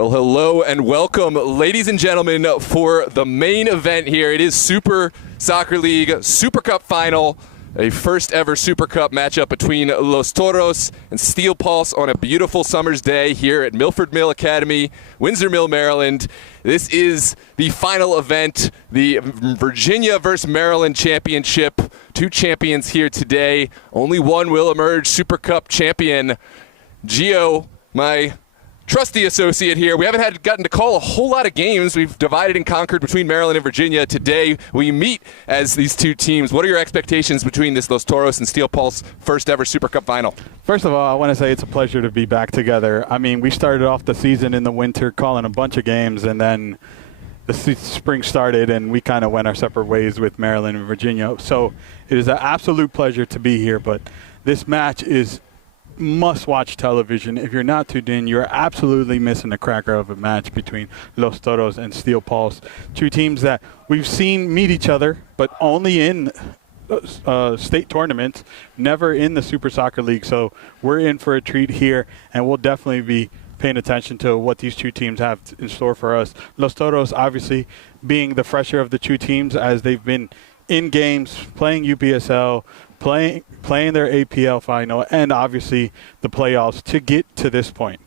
Well, hello and welcome, ladies and gentlemen, for the main event here. It is Super Soccer League Supercup final, a first ever Supercup matchup between Los Toros and Steel Pulse on a beautiful summer's day here at Milford Mill Academy, Windsor Mill, Maryland. This is the final event, the Virginia versus Maryland championship. Two champions here today. Only one will emerge Supercup champion. Gio, my trusty associate here. We haven't gotten to call a whole lot of games. We've divided and conquered between Maryland and Virginia. Today, we meet as these two teams. What are your expectations between this Los Toros and Steel Pulse first ever Supercup final? First of all, I want to say it's a pleasure to be back together. I mean, we started off the season in the winter calling a bunch of games, and then the spring started, and we kind of went our separate ways with Maryland and Virginia. So it is an absolute pleasure to be here, but this match is must-watch television. If you're not tuned in, you're absolutely missing a cracker of a match between Los Toros and Steel Pulse. Two teams that we've seen meet each other, but only in state tournaments, never in the Super Soccer League. So we're in for a treat here, and we'll definitely be paying attention to what these two teams have in store for us. Los Toros obviously being the fresher of the two teams, as they've been in games, playing UPSL, playing their APL final, and obviously the playoffs to get to this point.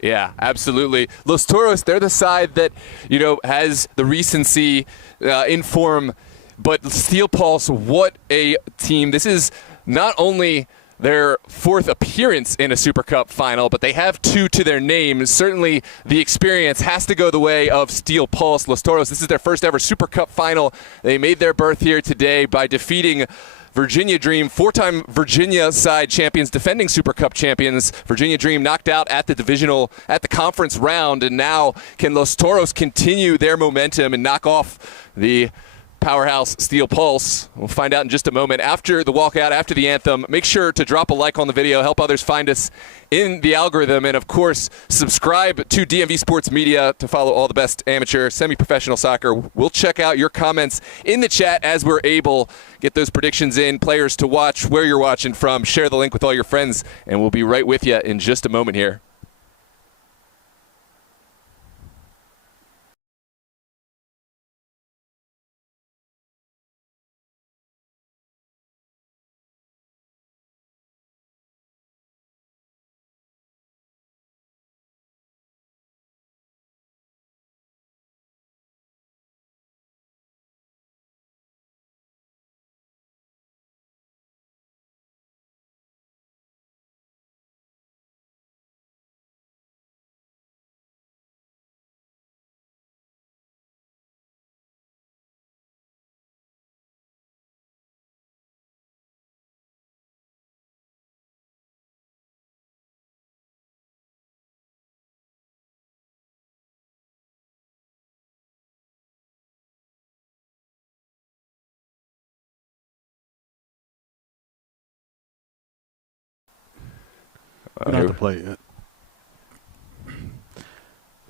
Yeah, absolutely. Los Toros, they're the side that, has the recency in form, but Steel Pulse, what a team. This is not only their fourth appearance in a Super Cup final, but they have two to their name. Certainly the experience has to go the way of Steel Pulse. Los Toros, this is their first ever Super Cup final. They made their berth here today by defeating Virginia Dream, four-time Virginia side champions, defending Super Cup champions. Virginia Dream knocked out at the conference round, and now can Los Toros continue their momentum and knock off the powerhouse Steel Pulse? We'll find out in just a moment. After the walkout, after the anthem, make sure to drop a like on the video, help others find us in the algorithm, and of course, subscribe to DMV Sports Media to follow all the best amateur, semi-professional soccer. We'll check out your comments in the chat as we're able. Get those predictions in, players to watch, where you're watching from, share the link with all your friends, and we'll be right with you in just a moment here. We don't have to play it yet.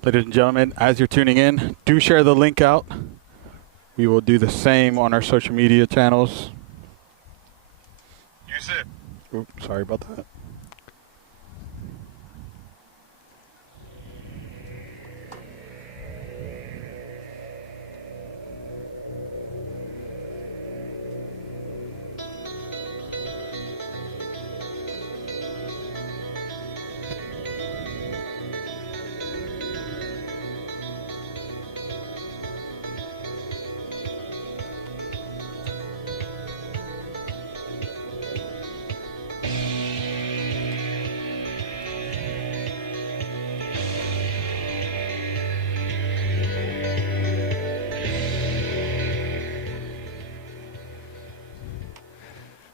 Ladies and gentlemen, as you're tuning in, do share the link out. We will do the same on our social media channels. Use it. Oops, sorry about that.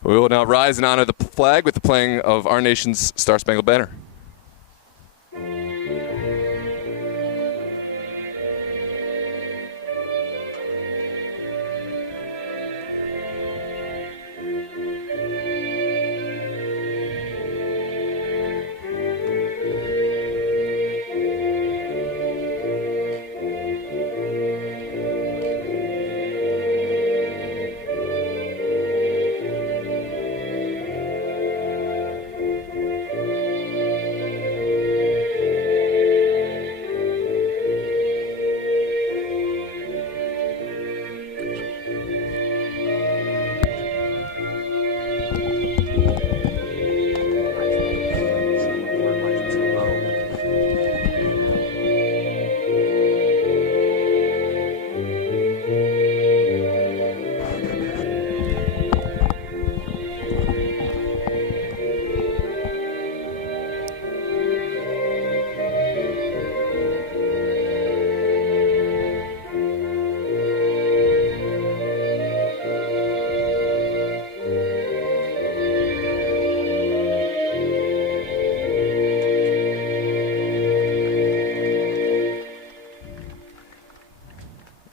We will now rise and honor the flag with the playing of our nation's Star Spangled Banner.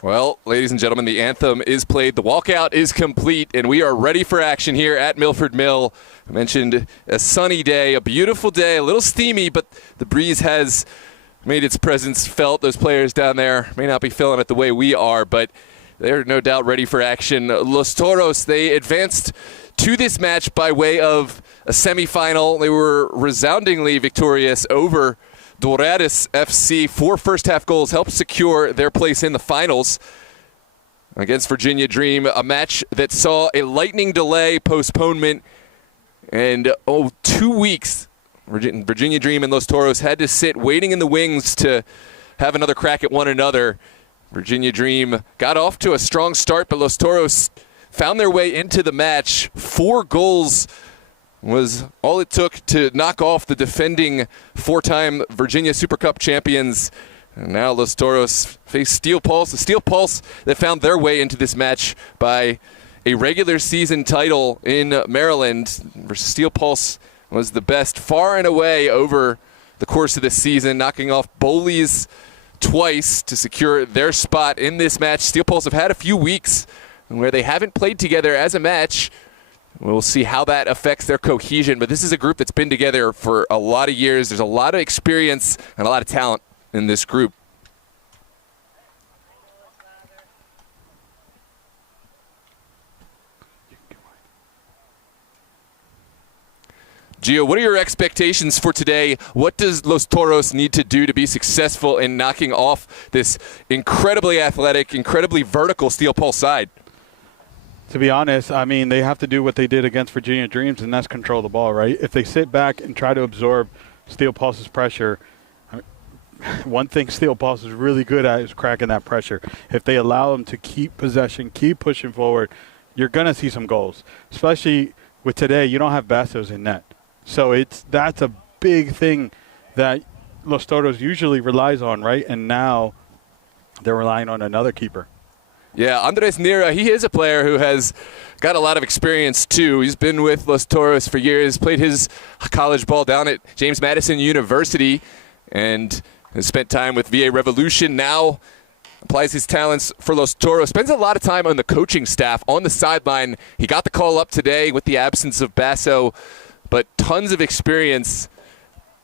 Well, ladies and gentlemen, the anthem is played, the walkout is complete, and we are ready for action here at Milford Mill. I mentioned a sunny day, a beautiful day, a little steamy, but the breeze has made its presence felt. Those players down there may not be feeling it the way we are, but they're no doubt ready for action. Los Toros, they advanced to this match by way of a semifinal. They were resoundingly victorious over Dorados FC. 4 first-half goals helped secure their place in the finals against Virginia Dream, a match that saw a lightning delay, postponement, and 2 weeks. Virginia Dream and Los Toros had to sit waiting in the wings to have another crack at one another. Virginia Dream got off to a strong start, but Los Toros found their way into the match. 4 goals was all it took to knock off the defending 4-time Virginia Supercup champions. And now Los Toros face Steel Pulse, the Steel Pulse that found their way into this match by a regular season title in Maryland. Versus Steel Pulse was the best far and away over the course of this season, knocking off Goalies twice to secure their spot in this match. Steel Pulse have had a few weeks where they haven't played together as a match. We'll see how that affects their cohesion, but this is a group that's been together for a lot of years. There's a lot of experience and a lot of talent in this group. Gio, what are your expectations for today? What does Los Toros need to do to be successful in knocking off this incredibly athletic, incredibly vertical Steel Pulse side? To be honest, I mean, they have to do what they did against Virginia Dreams, and that's control the ball, right? If they sit back and try to absorb Steel Pulse's pressure, one thing Steel Pulse is really good at is cracking that pressure. If they allow them to keep possession, keep pushing forward, you're going to see some goals. Especially with today, you don't have Bastos in net. So that's a big thing that Los Toros usually relies on, right? And now they're relying on another keeper. Yeah, Andres Nira, he is a player who has got a lot of experience, too. He's been with Los Toros for years, played his college ball down at James Madison University, and has spent time with VA Revolution. Now applies his talents for Los Toros. Spends a lot of time on the coaching staff, on the sideline. He got the call up today with the absence of Basso, but tons of experience.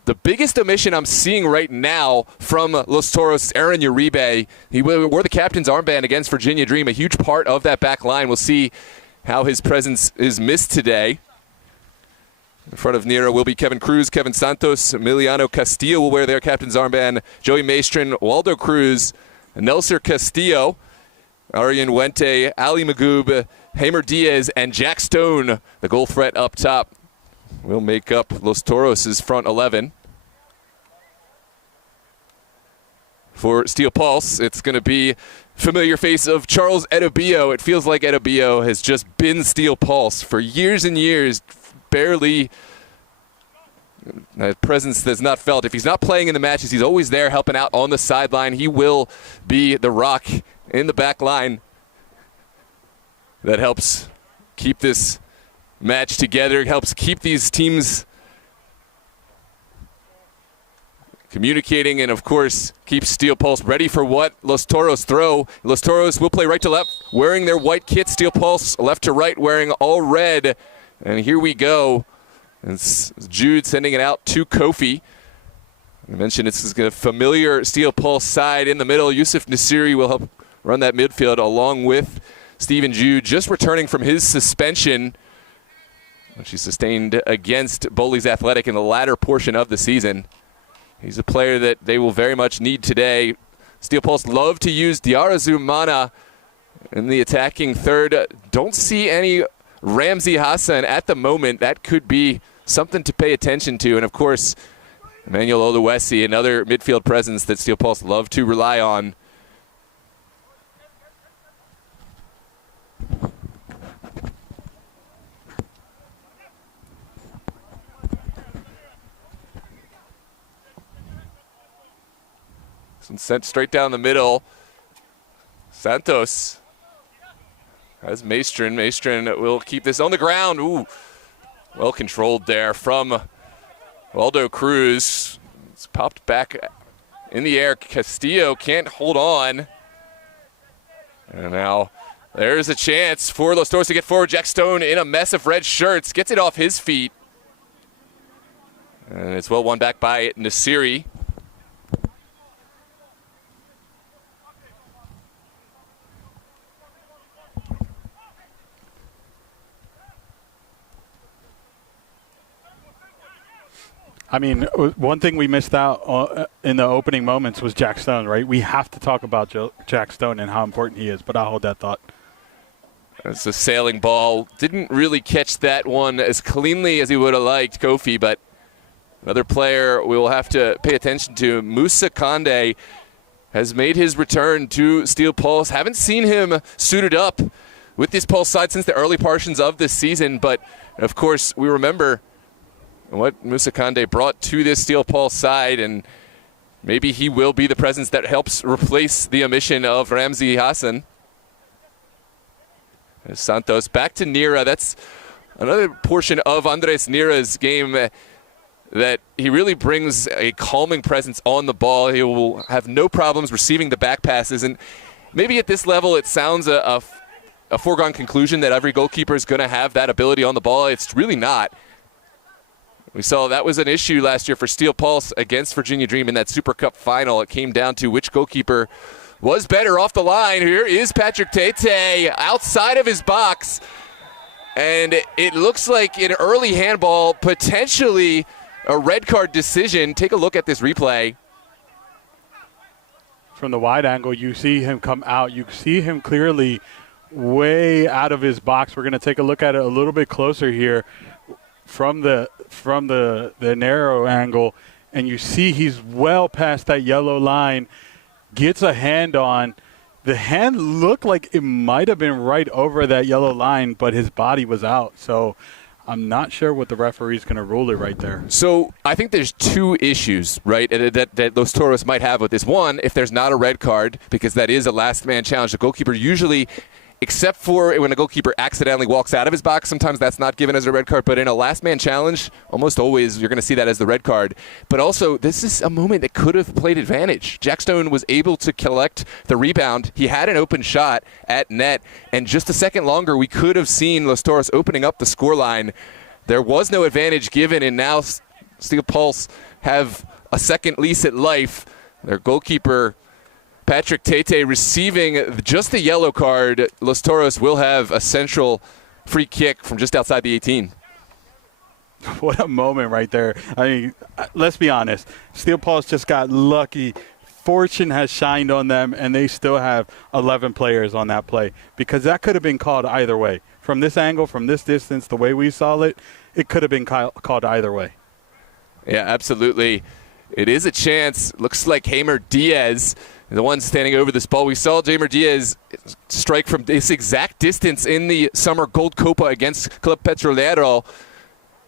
The biggest omission I'm seeing right now from Los Toros, Aaron Uribe. He wore the captain's armband against Virginia Dream, a huge part of that back line. We'll see how his presence is missed today. In front of Nira will be Kevin Cruz, Kevin Santos, Emiliano Castillo will wear their captain's armband, Joey Maestrin, Waldo Cruz, Nelson Castillo, Arian Wente, Ali Magoob, Hamer Diaz, and Jack Stone, the goal threat up top, will make up Los Toros' front 11. For Steel Pulse, it's going to be familiar face of Charles Edobio. It feels like Edobio has just been Steel Pulse for years and years, barely a presence that's not felt. If he's not playing in the matches, he's always there helping out on the sideline. He will be the rock in the back line that helps keep this match together, helps keep these teams communicating, and of course keep Steel Pulse ready for what Los Toros throw. Los Toros will play right to left, wearing their white kit. Steel Pulse left to right, wearing all red. And here we go. It's Jude sending it out to Kofi. I mentioned it's a familiar Steel Pulse side in the middle. Yusuf Nasiri will help run that midfield along with Stephen Jude, just returning from his suspension, which he sustained against Boley's Athletic in the latter portion of the season. He's a player that they will very much need today. Steel Pulse love to use Diarazu Mana in the attacking third. Don't see any Ramsey Hassan at the moment. That could be something to pay attention to. And, of course, Emmanuel Oluwesi, another midfield presence that Steel Pulse love to rely on. And sent straight down the middle. Santos has Maestrin. Maestrin will keep this on the ground. Ooh, well controlled there from Waldo Cruz. It's popped back in the air. Castillo can't hold on. And now there's a chance for Los Toros to get forward. Jack Stone in a mess of red shirts, gets it off his feet. And it's well won back by Nasiri. I mean, one thing we missed out in the opening moments was Jack Stone, right? We have to talk about Jack Stone and how important he is, but I'll hold that thought. It's a sailing ball. Didn't really catch that one as cleanly as he would have liked, Kofi, but another player we will have to pay attention to. Musa Kande has made his return to Steel Pulse. Haven't seen him suited up with this Pulse side since the early portions of this season, but of course we remember what Musa Kande brought to this Steel Pulse side, and maybe he will be the presence that helps replace the omission of Ramsey Hassan. Santos back to Nira. That's another portion of Andres Nira's game that he really brings a calming presence on the ball. He will have no problems receiving the back passes, and maybe at this level it sounds a foregone conclusion that every goalkeeper is going to have that ability on the ball. It's really not. We saw that was an issue last year for Steel Pulse against Virginia Dream in that Supercup final. It came down to which goalkeeper was better off the line. Here is Patrick Tete outside of his box. And it looks like an early handball, potentially a red card decision. Take a look at this replay. From the wide angle, you see him come out. You see him clearly way out of his box. We're going to take a look at it a little bit closer here. From the narrow angle, and you see he's well past that yellow line, gets a hand on. The hand looked like it might have been right over that yellow line, but his body was out. So I'm not sure what the referee's going to rule it right there. So I think there's two issues, right, that Los Toros might have with this. One, if there's not a red card, because that is a last man challenge, the goalkeeper usually, except for when a goalkeeper accidentally walks out of his box, sometimes that's not given as a red card. But in a last-man challenge, almost always you're going to see that as the red card. But also, this is a moment that could have played advantage. Jack Stone was able to collect the rebound. He had an open shot at net. And just a second longer, we could have seen Los Toros opening up the scoreline. There was no advantage given, and now Steel Pulse have a second lease at life. Their goalkeeper, Patrick Tete, receiving just the yellow card. Los Toros will have a central free kick from just outside the 18. What a moment right there. I mean, let's be honest. Steel Pulse just got lucky. Fortune has shined on them, and they still have 11 players on that play, because that could have been called either way. From this angle, from this distance, the way we saw it, it could have been called either way. Yeah, absolutely. It is a chance. Looks like Hamer Diaz, the one standing over this ball. We saw Jamer Diaz strike from this exact distance in the Summer Gold Copa against Club Petrolero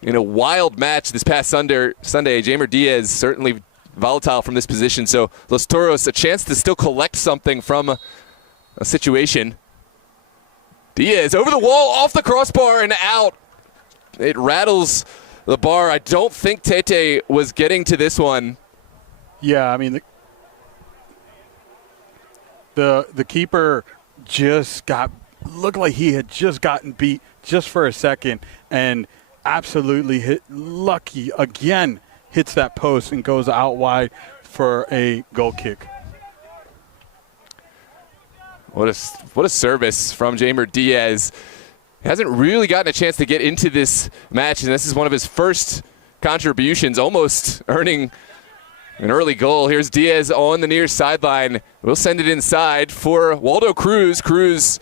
in a wild match this past Sunday. Jamer Diaz certainly volatile from this position. So Los Toros, a chance to still collect something from a situation. Diaz over the wall, off the crossbar and out. It rattles the bar. I don't think Tete was getting to this one. Yeah, I mean, the keeper just looked like he had just gotten beat just for a second, and absolutely lucky again, hits that post and goes out wide for a goal kick. What a service from Jamer Diaz. He hasn't really gotten a chance to get into this match, and this is one of his first contributions, almost earning an early goal. Here's Diaz on the near sideline. We'll send it inside for Waldo Cruz. Cruz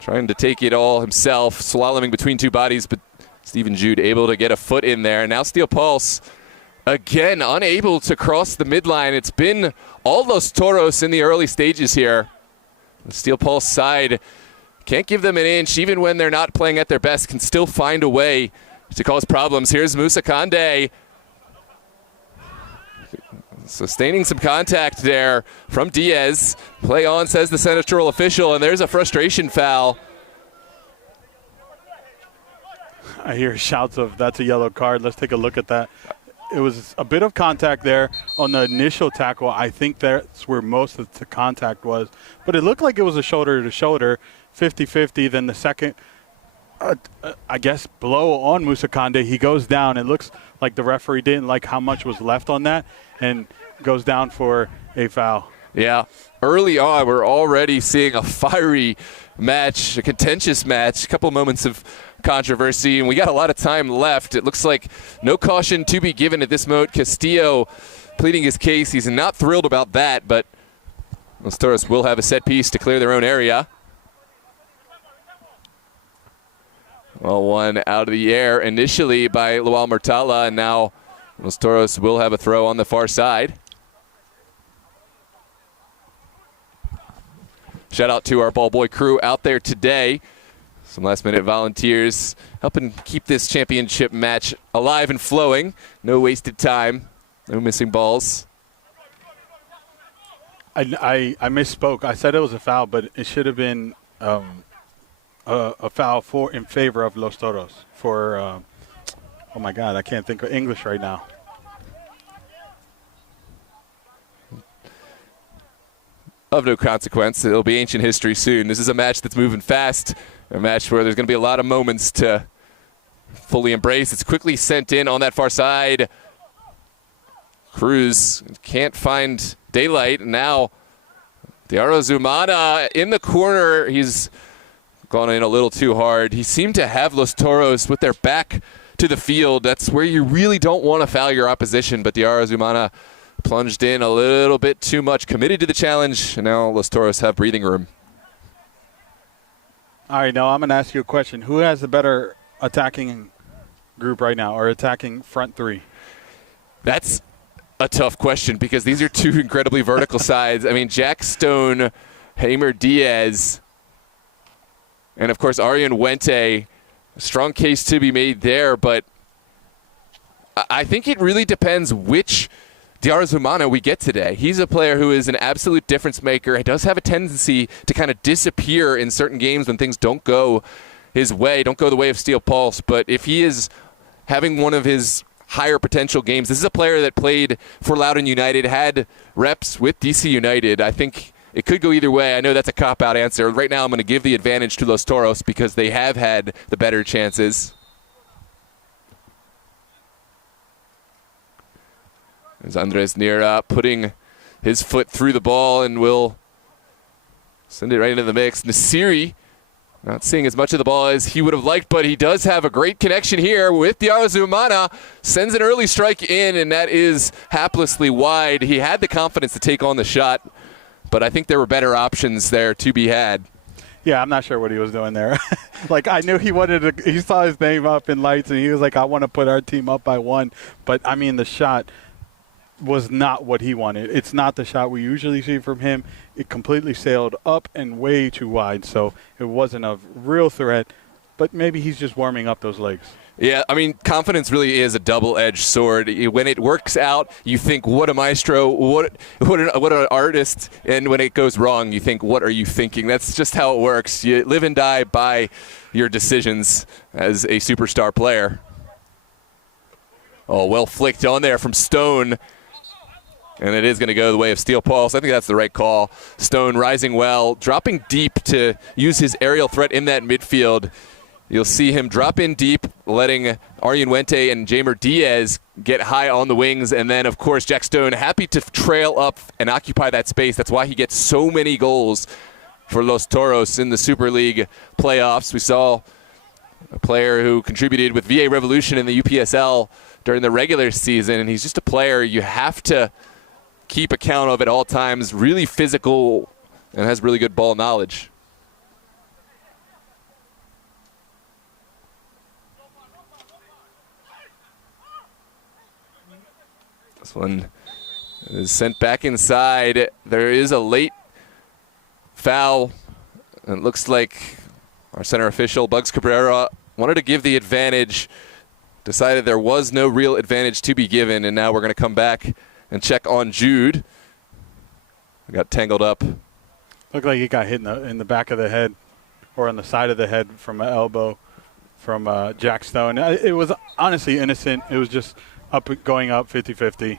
trying to take it all himself, slaloming between two bodies, but Stephen Jude able to get a foot in there. Now Steel Pulse, again, unable to cross the midline. It's been all Los Toros in the early stages here. The Steel Pulse side can't give them an inch, even when they're not playing at their best, can still find a way to cause problems. Here's Musa Kande. Sustaining some contact there from Diaz. Play on, says the senatorial official, and there's a frustration foul. I hear shouts of, that's a yellow card. Let's take a look at that. it was a bit of contact there on the initial tackle. I think that's where most of the contact was. But it looked like it was a shoulder-to-shoulder, 50-50. Then the second, I guess, blow on Musa Kande, he goes down. It looks like the referee didn't like how much was left on that and goes down for a foul. Yeah, early on, we're already seeing a fiery match, a contentious match, a couple moments of controversy, and we got a lot of time left. It looks like no caution to be given at this moment. Castillo pleading his case. He's not thrilled about that, but Los Toros will have a set piece to clear their own area. Well, one out of the air initially by Lual Murtala, and now Los Toros will have a throw on the far side. Shout out to our ball boy crew out there today. Some last-minute volunteers helping keep this championship match alive and flowing. No wasted time. No missing balls. I misspoke. I said it was a foul, but it should have been a foul in favor of Los Toros. For, oh, my God, I can't think of English right now. Of no consequence. It'll be ancient history soon. This is a match that's moving fast, a match where there's going to be a lot of moments to fully embrace. It's quickly sent in on that far side. Cruz can't find daylight. Now, Diarra Zumana in the corner. He's gone in a little too hard. He seemed to have Los Toros with their back to the field. That's where you really don't want to foul your opposition, but Diarra Zumana plunged in a little bit too much, committed to the challenge, and now Los Toros have breathing room. All right, now I'm going to ask you a question. Who has the better attacking group right now, or attacking front three? That's a tough question because these are two incredibly vertical sides. I mean, Jack Stone, Heimer Diaz, and, of course, Arian Wente. A strong case to be made there, but I think it really depends which Diarra Zumana we get today. He's a player who is an absolute difference maker. He does have a tendency to kind of disappear in certain games when things don't go his way, don't go the way of Steel Pulse. But if he is having one of his higher potential games, this is a player that played for Loudoun United, had reps with DC United. I think it could go either way. I know that's a cop-out answer. Right now I'm going to give the advantage to Los Toros because they have had the better chances. As Andres Nira putting his foot through the ball and will send it right into the mix. Nasiri not seeing as much of the ball as he would have liked, but he does have a great connection here with Diarra Zumana. Sends an early strike in, and that is haplessly wide. He had the confidence to take on the shot, but I think there were better options there to be had. Yeah, I'm not sure what he was doing there. Like, I knew he saw his name up in lights, and he was like, I want to put our team up by one. But, I mean, the shot was not what he wanted. It's not the shot we usually see from him. It completely sailed up and way too wide, so it wasn't a real threat. But maybe he's just warming up those legs. Yeah, I mean, confidence really is a double-edged sword. When it works out, you think, what a maestro, what an artist. And when it goes wrong, you think, what are you thinking? That's just how it works. You live and die by your decisions as a superstar player. Oh, well flicked on there from Stone. And it is going to go the way of Steel Pulse. I think that's the right call. Stone rising well, dropping deep to use his aerial threat in that midfield. You'll see him drop in deep, letting Arian Wente and Jamer Diaz get high on the wings. And then, of course, Jack Stone happy to trail up and occupy that space. That's why he gets so many goals for Los Toros in the Super League playoffs. We saw a player who contributed with VA Revolution in the UPSL during the regular season, and he's just a player you have to keep account of at all times, really physical and has really good ball knowledge. This one is sent back inside. There is a late foul. It looks like our center official, Bugs Cabrera, wanted to give the advantage, decided there was no real advantage to be given, and now we're going to come back and check on Jude. I got tangled up. Looked like he got hit in the back of the head or on the side of the head from an elbow from Jack Stone. It was honestly innocent. It was just going up 50-50.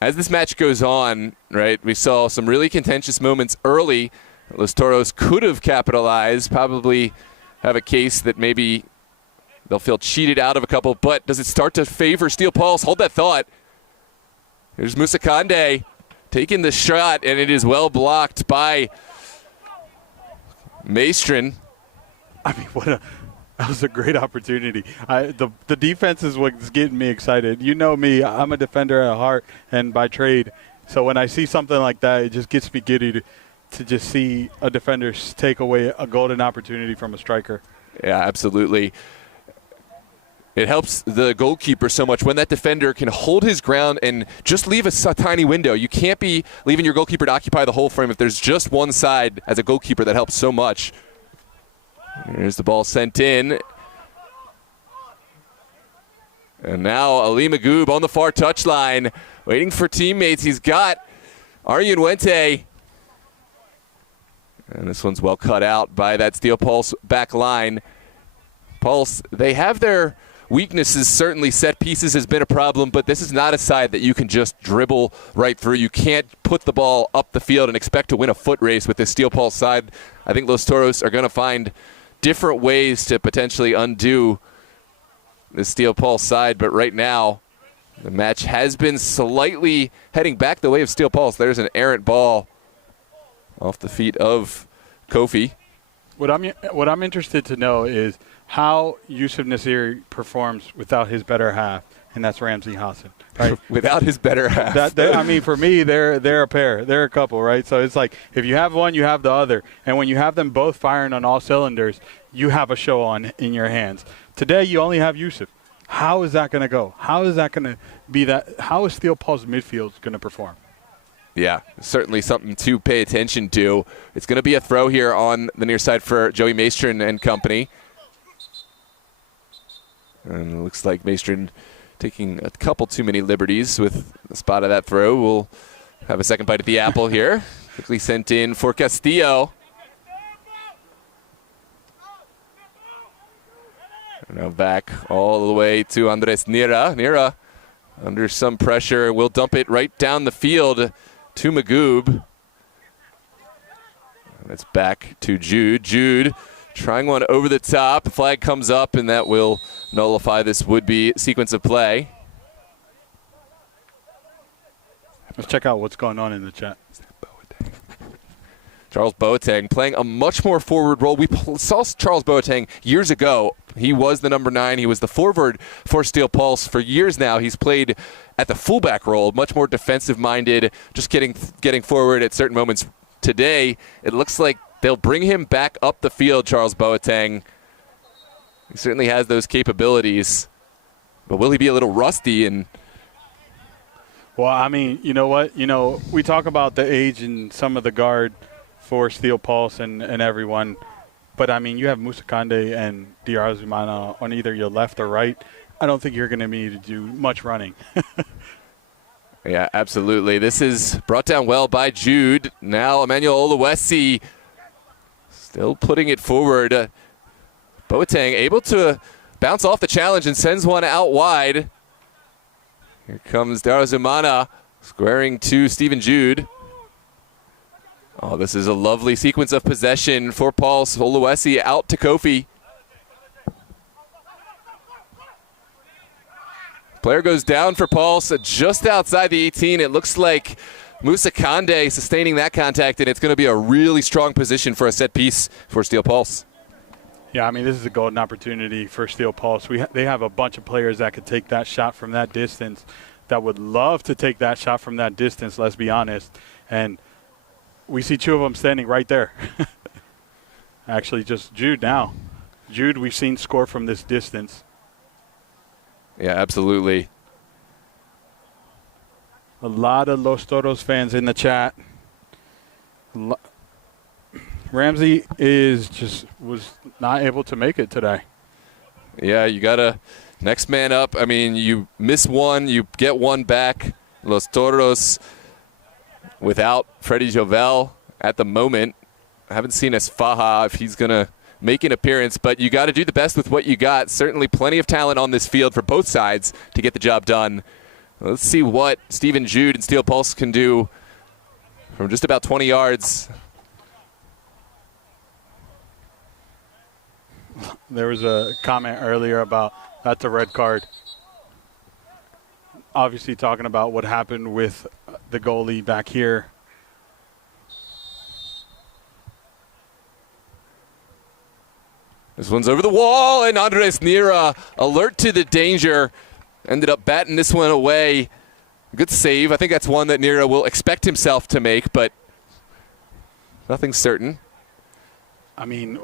As this match goes on, right, we saw some really contentious moments early. Los Toros could have capitalized, probably have a case that maybe they'll feel cheated out of a couple, but does it start to favor Steel Pulse? Hold that thought. Here's Musakande taking the shot, and it is well blocked by Maestrin. I mean, that was a great opportunity. The defense is what's getting me excited. You know me, I'm a defender at heart and by trade. So when I see something like that, it just gets me giddy to just see a defender take away a golden opportunity from a striker. Yeah, absolutely. It helps the goalkeeper so much when that defender can hold his ground and just leave a tiny window. You can't be leaving your goalkeeper to occupy the whole frame. If there's just one side as a goalkeeper, that helps so much. Here's the ball sent in. And now Ali Magoob on the far touchline, waiting for teammates. He's got Arjen Wente. And this one's well cut out by that Steel Pulse back line. Pulse, they have their weaknesses. Certainly set pieces has been a problem, but this is not a side that you can just dribble right through. You can't put the ball up the field and expect to win a foot race with this Steel Pulse side. I think Los Toros are going to find different ways to potentially undo the Steel Pulse side, but right now the match has been slightly heading back the way of Steel Pulse. There's an errant ball off the feet of Kofi. What I'm interested to know is how Yusuf Nasiri performs without his better half, and that's Ramsey Hassan, right? Without his better half. I mean, for me, they're a pair. They're a couple, right? So it's like if you have one, you have the other. And when you have them both firing on all cylinders, you have a show on in your hands. Today, you only have Yusuf. How is that going to go? How is that going to be that? How is Steel Pulse midfield going to perform? Yeah, certainly something to pay attention to. It's going to be a throw here on the near side for Joey Maestrin and company. And it looks like Maestrin taking a couple too many liberties with the spot of that throw. We'll have a second bite at the apple here. Quickly sent in for Castillo. And now back all the way to Andres Nira. Nira under some pressure. We'll dump it right down the field to Magoob. And it's back to Jude. Jude trying one over the top. The flag comes up, and that will nullify this would-be sequence of play. Let's check out what's going on in the chat. Charles Boateng playing a much more forward role. We saw Charles Boateng years ago. He was the number 9. He was the forward for Steel Pulse for years now. He's played at the fullback role, much more defensive-minded, just getting forward at certain moments. Today, it looks like they'll bring him back up the field, Charles Boateng. He certainly has those capabilities. But will he be a little rusty? Well, I mean, you know what? You know, we talk about the age and some of the guard for Steel Pulse and everyone. But, I mean, you have Musakande and Diarazumana on either your left or right. I don't think you're going to need to do much running. Yeah, absolutely. This is brought down well by Jude. Now Emmanuel Oluwesi still putting it forward. Boateng able to bounce off the challenge and sends one out wide. Here comes Diarazumana squaring to Stephen Jude. Oh, this is a lovely sequence of possession for Pulse. Oluwesi out to Kofi. Player goes down for Pulse just outside the 18. It looks like Musakande sustaining that contact, and it's going to be a really strong position for a set piece for Steel Pulse. Yeah, I mean, this is a golden opportunity for Steel Pulse. They have a bunch of players that could take that shot from that distance, that would love to take that shot from that distance, let's be honest. And we see two of them standing right there. Actually, just Jude now. Jude, we've seen score from this distance. Yeah, absolutely. A lot of Los Toros fans in the chat. Ramsey was not able to make it today. Yeah, you got to next man up. I mean, you miss one, you get one back. Los Toros without Freddie Jovel at the moment. I haven't seen Esfaha if he's going to make an appearance, but you got to do the best with what you got. Certainly plenty of talent on this field for both sides to get the job done. Let's see what Stephen Jude and Steel Pulse can do from just about 20 yards. There was a comment earlier about that's a red card. Obviously talking about what happened with the goalie back here. This one's over the wall, and Andres Nira, alert to the danger, ended up batting this one away. Good save. I think that's one that Nira will expect himself to make, but nothing's certain. I mean,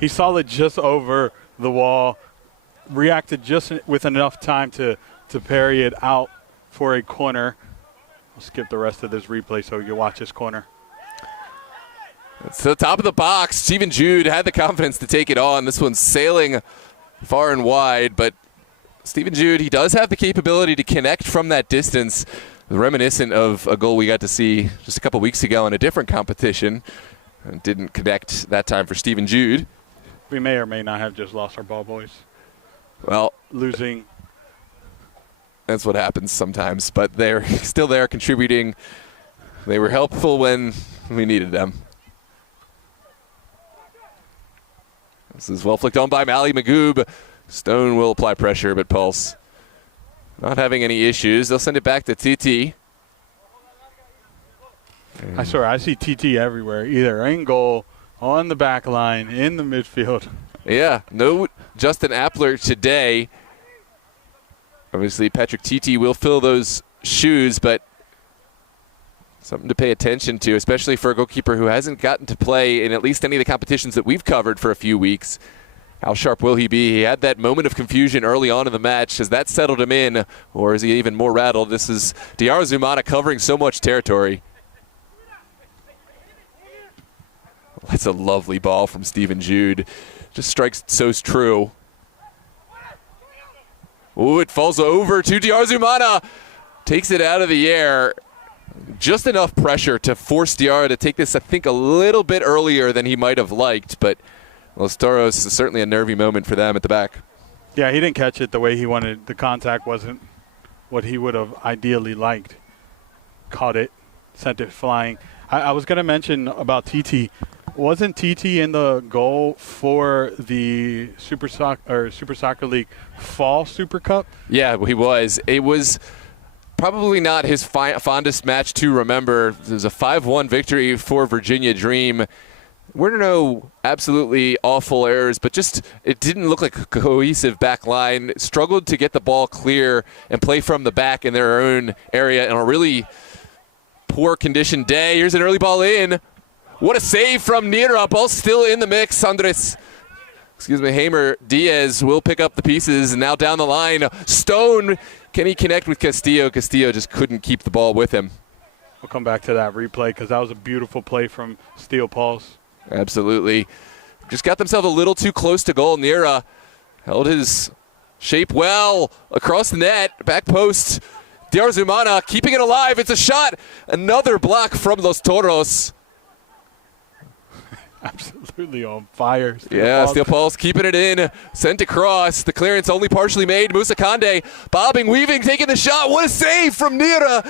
he saw it just over the wall, reacted just with enough time to parry it out for a corner. I'll skip the rest of this replay so you can watch this corner. It's the top of the box. Stephen Jude had the confidence to take it on. This one's sailing far and wide, but Stephen Jude, he does have the capability to connect from that distance, reminiscent of a goal we got to see just a couple weeks ago in a different competition. And didn't connect that time for Stephen Jude. We may or may not have just lost our ball boys. Well, losing. That's what happens sometimes, but they're still there contributing. They were helpful when we needed them. This is well flicked on by Mally Magoob. Stone will apply pressure, but Pulse not having any issues. They'll send it back to TT. I swear, I see TT everywhere, either in goal, on the back line, in the midfield. Yeah, no Justin Appler today. Obviously, Patrick TT will fill those shoes, but something to pay attention to, especially for a goalkeeper who hasn't gotten to play in at least any of the competitions that we've covered for a few weeks. How sharp will he be? He had that moment of confusion early on in the match. Has that settled him in, or is he even more rattled? This is Diarra Zumana covering so much territory. That's a lovely ball from Stephen Jude. Just strikes so true. Ooh, it falls over to Diarra Zumana. Takes it out of the air. Just enough pressure to force Diarra to take this, I think, a little bit earlier than he might have liked. But Los Toros is certainly a nervy moment for them at the back. Yeah, he didn't catch it the way he wanted. The contact wasn't what he would have ideally liked. Caught it, sent it flying. I was going to mention about TT. Wasn't TT in the goal for the Super Soccer League Fall Super Cup? Yeah, he was. It was probably not his fondest match to remember. It was a 5-1 victory for Virginia Dream. Were no absolutely awful errors, but just it didn't look like a cohesive back line. Struggled to get the ball clear and play from the back in their own area on a really poor condition day. Here's an early ball in. What a save from Nira. Ball still in the mix. Hamer Diaz will pick up the pieces, and now down the line. Stone, can he connect with Castillo? Castillo just couldn't keep the ball with him. We'll come back to that replay because that was a beautiful play from Steel Pulse. Absolutely. Just got themselves a little too close to goal. Nira held his shape well across the net. Back post. Diarra Zumana keeping it alive. It's a shot. Another block from Los Toros. Absolutely on fire. Steel Pulse keeping it in. Sent across. The clearance only partially made. Musa Kande bobbing, weaving, taking the shot. What a save from Nira.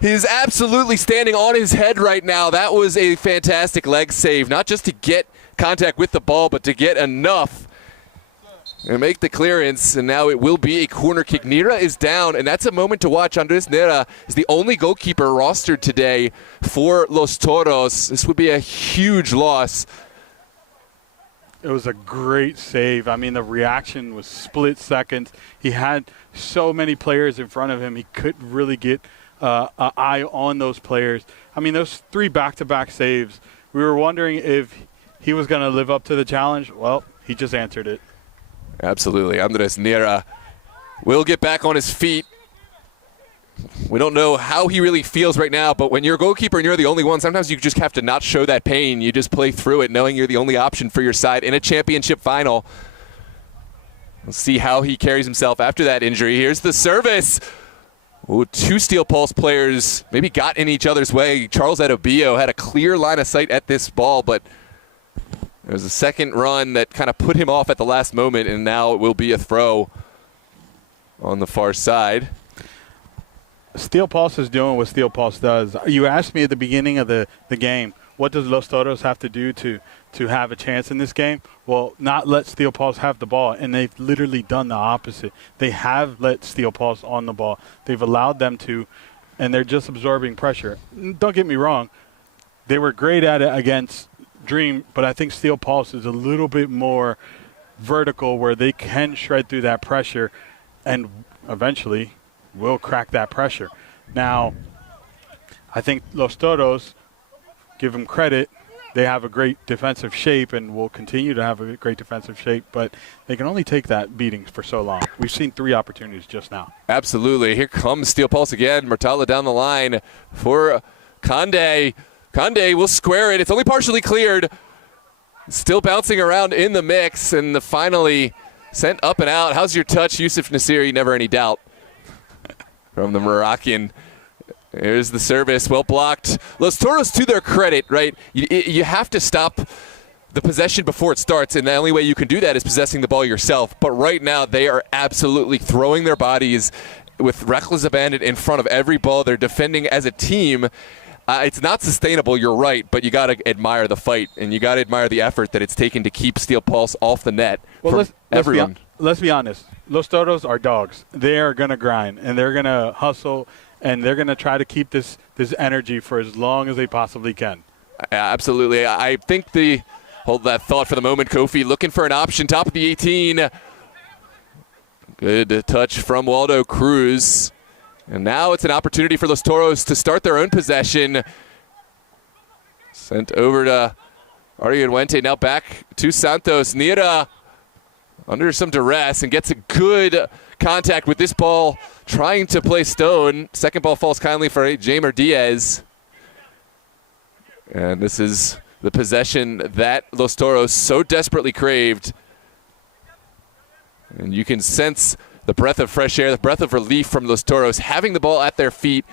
He's absolutely standing on his head right now. That was a fantastic leg save. Not just to get contact with the ball, but to get enough and make the clearance. And now it will be a corner kick. Nira is down, and that's a moment to watch. Andres Nira is the only goalkeeper rostered today for Los Toros. This would be a huge loss. It was a great save. I mean, the reaction was split seconds. He had so many players in front of him. He couldn't really get an eye on those players. I mean, those 3 back-to-back saves, we were wondering if he was going to live up to the challenge. Well, he just answered it. Absolutely. Andres Nira will get back on his feet. We don't know how he really feels right now, but when you're a goalkeeper and you're the only one, sometimes you just have to not show that pain. You just play through it knowing you're the only option for your side in a championship final. We'll see how he carries himself after that injury. Here's the service. Ooh, 2 Steel Pulse players maybe got in each other's way. Charles Adebayo had a clear line of sight at this ball, but There's a second run that kind of put him off at the last moment, and now it will be a throw on the far side. Steel Pulse is doing what Steel Pulse does. You asked me at the beginning of the game, what does Los Toros have to do to have a chance in this game? Well, not let Steel Pulse have the ball, and they've literally done the opposite. They have let Steel Pulse on the ball. They've allowed them to, and they're just absorbing pressure. Don't get me wrong. They were great at it against Dream, but I think Steel Pulse is a little bit more vertical where they can shred through that pressure and eventually will crack that pressure. Now, I think Los Toros, give them credit, they have a great defensive shape and will continue to have a great defensive shape, but they can only take that beating for so long. We've seen 3 opportunities just now. Absolutely. Here comes Steel Pulse again. Murtala down the line for Conde. Conde will square it. It's only partially cleared. Still bouncing around in the mix, and finally sent up and out. How's your touch, Yusuf Nasiri? Never any doubt from the Moroccan. Here's the service, well blocked. Los Toros, to their credit, right? You have to stop the possession before it starts, and the only way you can do that is possessing the ball yourself. But right now, they are absolutely throwing their bodies with reckless abandon in front of every ball. They're defending as a team. It's not sustainable, you're right, but you got to admire the fight, and you got to admire the effort that it's taken to keep Steel Pulse off the net. Well, everyone. Let's be honest. Los Toros are dogs. They are going to grind, and they're going to hustle, and they're going to try to keep this energy for as long as they possibly can. Absolutely. I think hold that thought for the moment, Kofi, looking for an option, top of the 18. Good touch from Waldo Cruz. And now it's an opportunity for Los Toros to start their own possession. Sent over to Arianuente, now back to Santos. Nira under some duress and gets a good contact with this ball, trying to play Stone. Second ball falls kindly for Jamer Diaz. And this is the possession that Los Toros so desperately craved. And you can sense the breath of fresh air, the breath of relief from Los Toros, having the ball at their feet.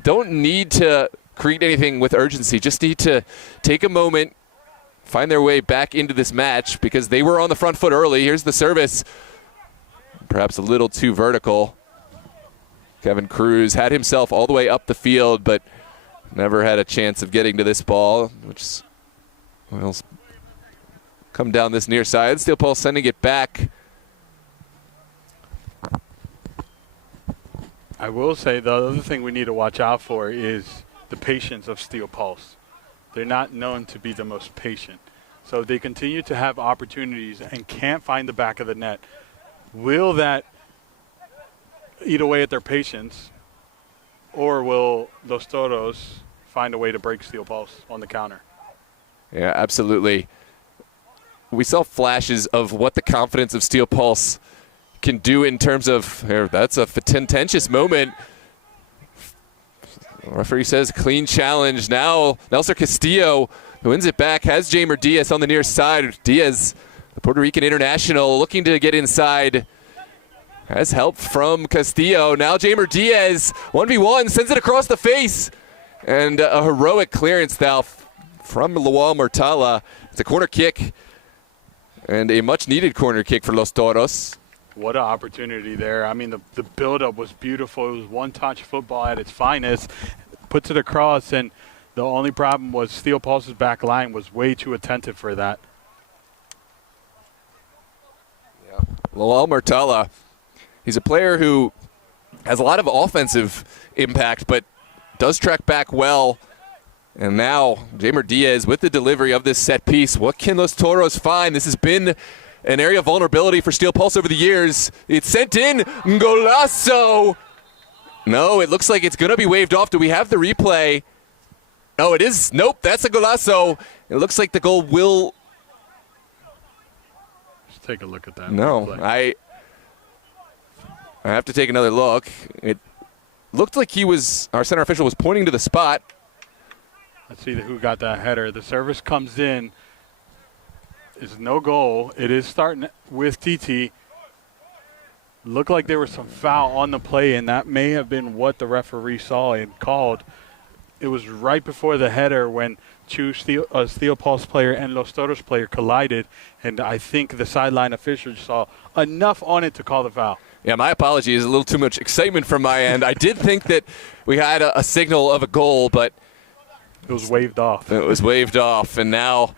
Don't need to create anything with urgency, just need to take a moment, find their way back into this match because they were on the front foot early. Here's the service. Perhaps a little too vertical. Kevin Cruz had himself all the way up the field, but never had a chance of getting to this ball, which will come down this near side. Steel Pulse sending it back. I will say the other thing we need to watch out for is the patience of Steel Pulse. They're not known to be the most patient. So they continue to have opportunities and can't find the back of the net. Will that eat away at their patience, or will Los Toros find a way to break Steel Pulse on the counter? Yeah, absolutely. We saw flashes of what the confidence of Steel Pulse can do in terms of, that's a contentious moment. The referee says clean challenge. Now Nelson Castillo, who wins it back, has Jamer Diaz on the near side. Diaz, the Puerto Rican international, looking to get inside. Has help from Castillo. Now Jamer Diaz, 1v1, sends it across the face. And a heroic clearance now from Lawal Murtala. It's a corner kick, and a much-needed corner kick for Los Toros. What an opportunity there. I mean, the build-up was beautiful. It was one-touch football at its finest. Puts it across, and the only problem was Steel Pulse's back line was way too attentive for that. Yeah. Lawal Murtala, he's a player who has a lot of offensive impact, but does track back well. And now Jamer Diaz with the delivery of this set piece. What can Los Toros find? This has been an area of vulnerability for Steel Pulse over the years. It's sent in. Golazo. No, it looks like it's going to be waved off. Do we have the replay? No, it is. Nope, that's a golazo. It looks like the goal will. Let's take a look at that. No, replay. I have to take another look. It looked like our center official was pointing to the spot. Let's see who got that header. The service comes in. It's no goal. It is starting with TT. Looked like there was some foul on the play, and that may have been what the referee saw and called. it was right before the header when Steel Pulse player and Los Toros player collided, and I think the sideline official saw enough on it to call the foul. Yeah, my apologies. A little too much excitement from my end. I did think that we had a signal of a goal, but it was waved off. It was waved off, and now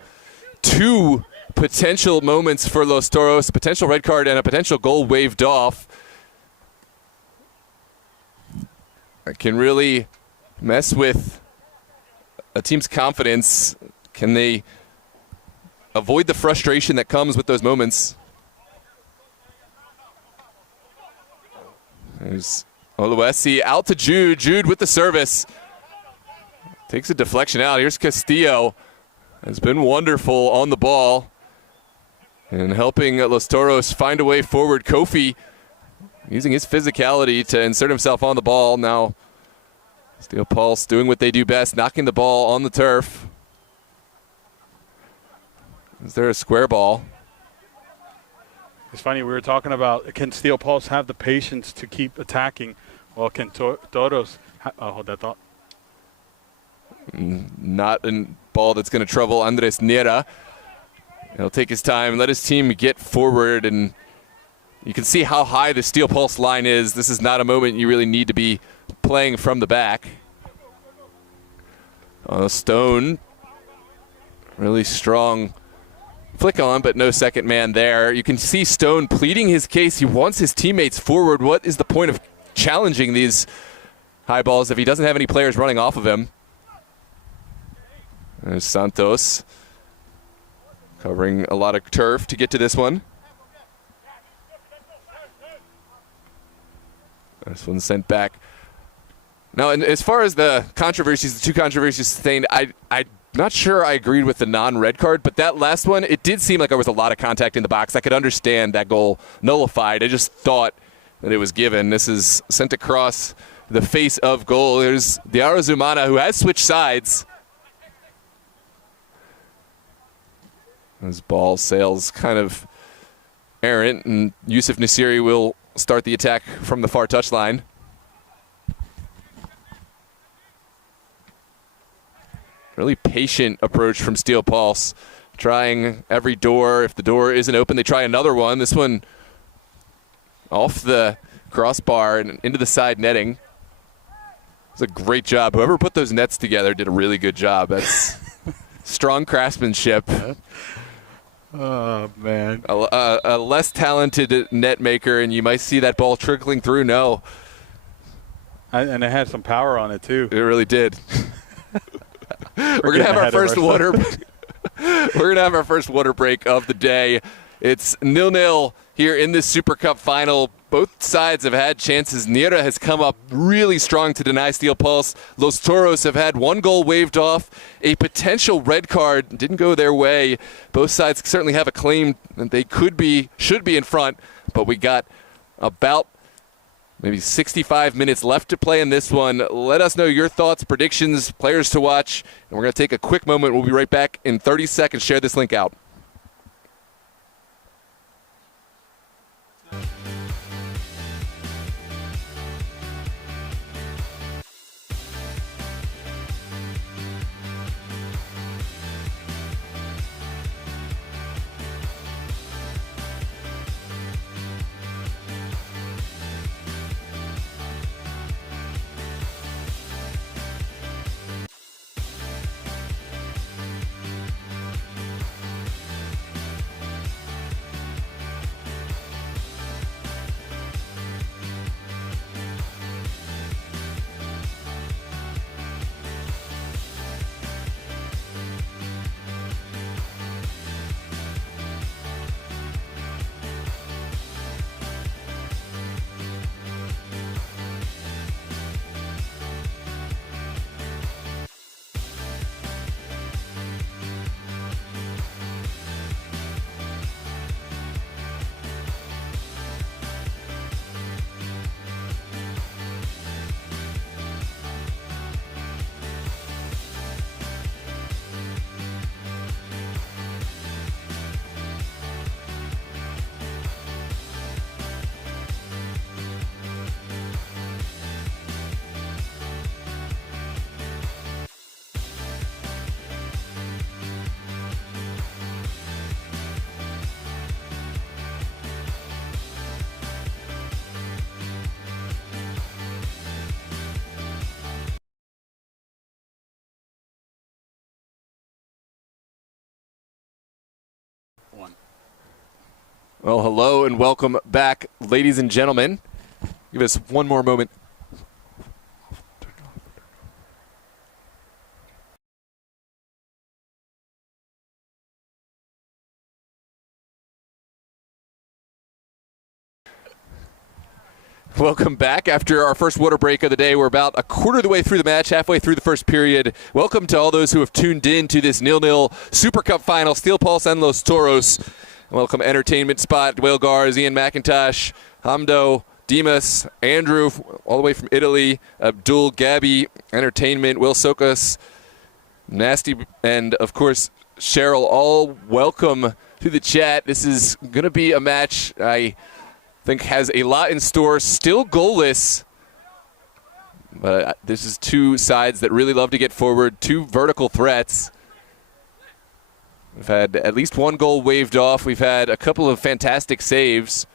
2 potential moments for Los Toros, a potential red card and a potential goal waved off. It can really mess with a team's confidence. Can they avoid the frustration that comes with those moments? There's Oluwesi out to Jude. Jude with the service. Takes a deflection out. Here's Castillo. Has been wonderful on the ball and helping Los Toros find a way forward. Kofi using his physicality to insert himself on the ball. Now Steel Pulse doing what they do best, knocking the ball on the turf. Is there a square ball? It's funny, we were talking about, can Steel Pulse have the patience to keep attacking? Well, can Toros hold that thought? Not a ball that's going to trouble Andres Niera. He'll take his time and let his team get forward, and you can see how high the Steel Pulse line is. This is not a moment you really need to be playing from the back. Stone, really strong flick on, but no second man there. You can see Stone pleading his case. He wants his teammates forward. What is the point of challenging these high balls if he doesn't have any players running off of him? There's Santos covering a lot of turf to get to this one. This one's sent back. Now, and as far as the controversies, the 2 controversies sustained, I'm not sure I agreed with the non-red card, but that last one, it did seem like there was a lot of contact in the box. I could understand that goal nullified. I just thought that it was given. This is sent across the face of goal. There's Diarra Zumana, who has switched sides. His ball sails kind of errant, and Yusuf Nasiri will start the attack from the far touchline. Really patient approach from Steel Pulse, trying every door. If the door isn't open, they try another one. This one off the crossbar and into the side netting. It's a great job. Whoever put those nets together did a really good job. That's strong craftsmanship. Oh, man. A less talented net maker, and you might see that ball trickling through. No. And it had some power on it, too. It really did. We're gonna have our first water. We're gonna have our first water break of the day. It's 0-0 here in this Super Cup final. Both sides have had chances. Niera has come up really strong to deny Steel Pulse. Los Toros have had 1 goal waved off. A potential red card didn't go their way. Both sides certainly have a claim that they should be in front, but we got about maybe 65 minutes left to play in this one. Let us know your thoughts, predictions, players to watch. And we're going to take a quick moment. We'll be right back in 30 seconds. Share this link out. Well, hello and welcome back, ladies and gentlemen. Give us one more moment. Welcome back after our first water break of the day. We're about a quarter of the way through the match, halfway through the first period. Welcome to all those who have tuned in to this 0-0 Supercup final, Steel Pulse and Los Toros. Welcome Entertainment Spot, Whale Gars, Ian McIntosh, Hamdo, Dimas, Andrew, all the way from Italy, Abdul, Gabby, Entertainment, Will Sokas, Nasty, and of course Cheryl. All welcome to the chat. This is going to be a match I think has a lot in store, still goalless, but this is two sides that really love to get forward, two vertical threats. We've had at least one goal waved off. We've had a couple of fantastic saves.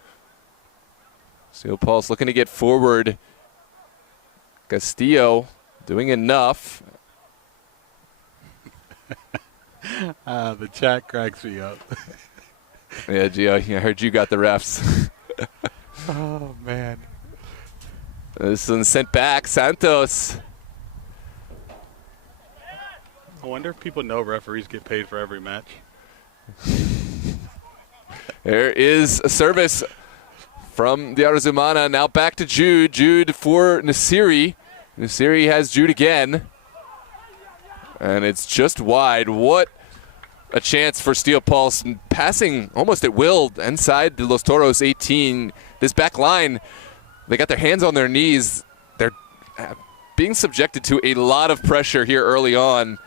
Steel Pulse looking to get forward. Castillo doing enough. The chat cracks me up. Yeah, Gio, I heard you got the refs. Oh, man. This one sent back. Santos. I wonder if people know referees get paid for every match. There is a service from the Arizumana. Now back to Jude. Jude for Nasiri. Nasiri has Jude again. And it's just wide. What a chance for Steel Pulse, passing almost at will inside the Los Toros 18. This back line, they got their hands on their knees. They're being subjected to a lot of pressure here early on.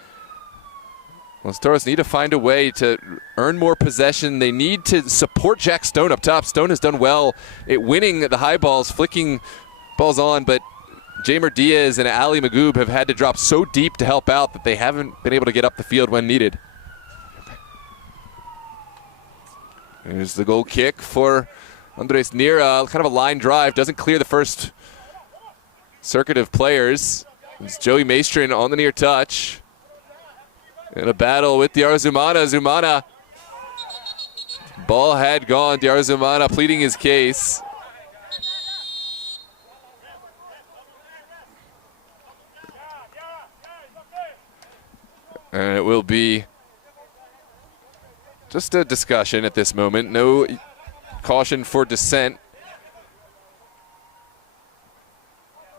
Los Toros need to find a way to earn more possession. They need to support Jack Stone up top. Stone has done well at winning the high balls, flicking balls on, but Jamer Diaz and Ali Magoob have had to drop so deep to help out that they haven't been able to get up the field when needed. Here's the goal kick for Andres Nira. Kind of a line drive. Doesn't clear the first circuit of players. It's Joey Maestrin on the near touch. In a battle with Diarzumana. Zumana. Ball had gone. Diarzumana pleading his case. And it will be just a discussion at this moment. No caution for dissent.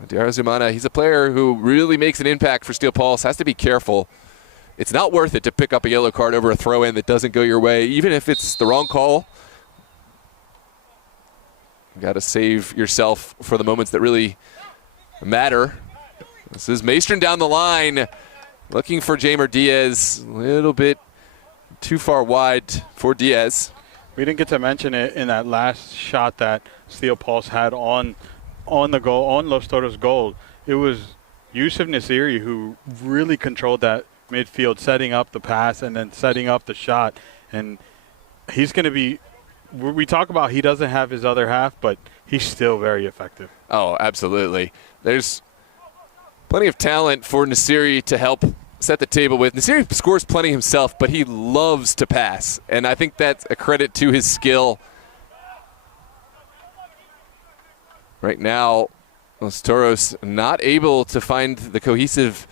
Diarzumana, he's a player who really makes an impact for Steel Pulse. Has to be careful. It's not worth it to pick up a yellow card over a throw-in that doesn't go your way, even if it's the wrong call. You got to save yourself for the moments that really matter. This is Maestrin down the line, looking for Jamer Diaz. A little bit too far wide for Diaz. We didn't get to mention it in that last shot that Steel Pulse had on the goal, on Los Toros' goal. It was Yusuf Nasiri who really controlled that midfield, setting up the pass and then setting up the shot. And he's going to be – we talk about he doesn't have his other half, but he's still very effective. Oh, absolutely. There's plenty of talent for Nasiri to help set the table with. Nasiri scores plenty himself, but he loves to pass. And I think that's a credit to his skill. Right now, Los Toros not able to find the cohesive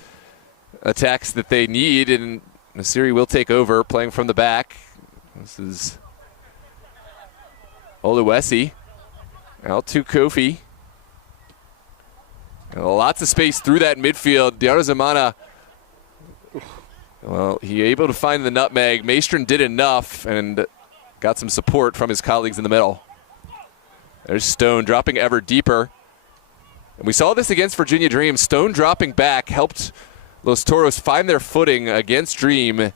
attacks that they need, and Nasiri will take over, playing from the back. This is Oluwesi. Out to Kofi. And lots of space through that midfield. Diarzumana, well, he able to find the nutmeg. Maestrin did enough and got some support from his colleagues in the middle. There's Stone dropping ever deeper. And we saw this against Virginia Dream. Stone dropping back helped Los Toros find their footing against Dream.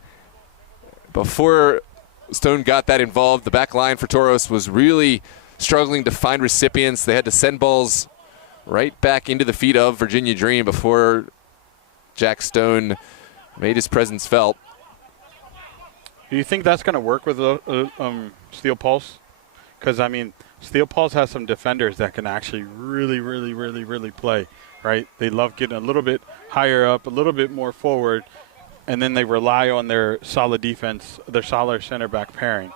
Before Stone got that involved, the back line for Toros was really struggling to find recipients. They had to send balls right back into the feet of Virginia Dream before Jack Stone made his presence felt. Do you think that's going to work with Steel Pulse? Because, I mean, Steel Pulse has some defenders that can actually really play, right? They love getting a little bit higher up, a little bit more forward, and then they rely on their solid defense, their solid center back pairing.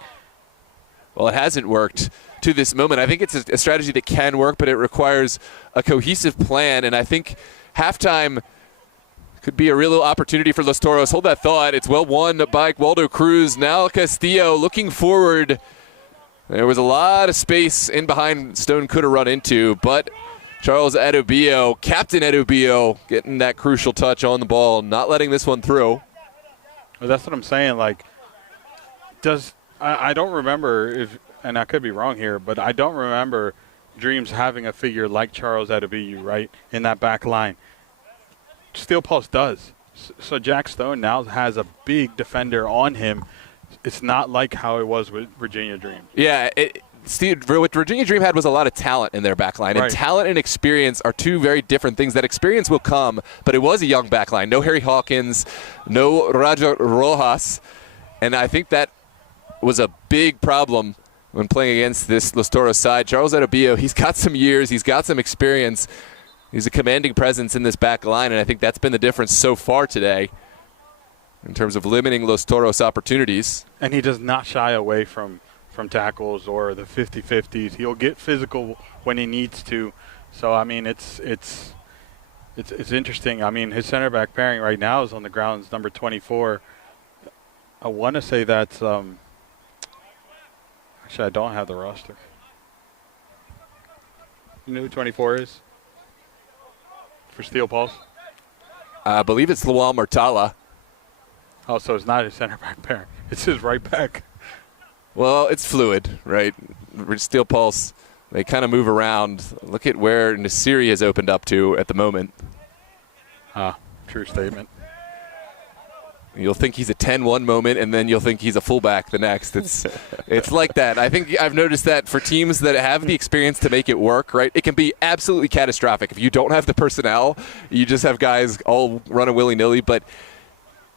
Well, it hasn't worked to this moment. I think it's a strategy that can work, but it requires a cohesive plan, and I think halftime could be a real opportunity for Los Toros. Hold that thought. It's well won by Waldo Cruz. Now Castillo looking forward. There was a lot of space in behind Stone could have run into, but Charles Edubio, Captain Edubio, getting that crucial touch on the ball, not letting this one through. Well, that's what I'm saying. Like, I don't remember if, and I could be wrong here, but I don't remember Dreams having a figure like Charles Edubio, right, in that back line. Steel Pulse does. So Jack Stone now has a big defender on him. It's not like how it was with Virginia Dream. Yeah, Steve, what Virginia Dream had was a lot of talent in their backline, and talent and experience are two very different things. That experience will come, but it was a young backline. No Harry Hawkins, no Roger Rojas, and I think that was a big problem when playing against this Los Toros side. Charles Edubio, he's got some years, he's got some experience. He's a commanding presence in this back line, and I think that's been the difference so far today in terms of limiting Los Toros opportunities. And he does not shy away from tackles or the 50-50s. He'll get physical when he needs to. So, I mean, it's interesting. I mean, his center back pairing right now is on the ground is number 24. I want to say that's actually, I don't have the roster. You know who 24 is? For Steel Pulse? I believe it's Lual Murtala. Oh, so it's not his center back pair. It's his right back. Well, it's fluid, right? Steel Pulse, they kind of move around. Look at where Nasiri has opened up to at the moment. True statement. You'll think he's a 10-1 moment, and then you'll think he's a fullback the next. It's like that. I think I've noticed that for teams that have the experience to make it work, right, it can be absolutely catastrophic. If you don't have the personnel, you just have guys all running willy-nilly, but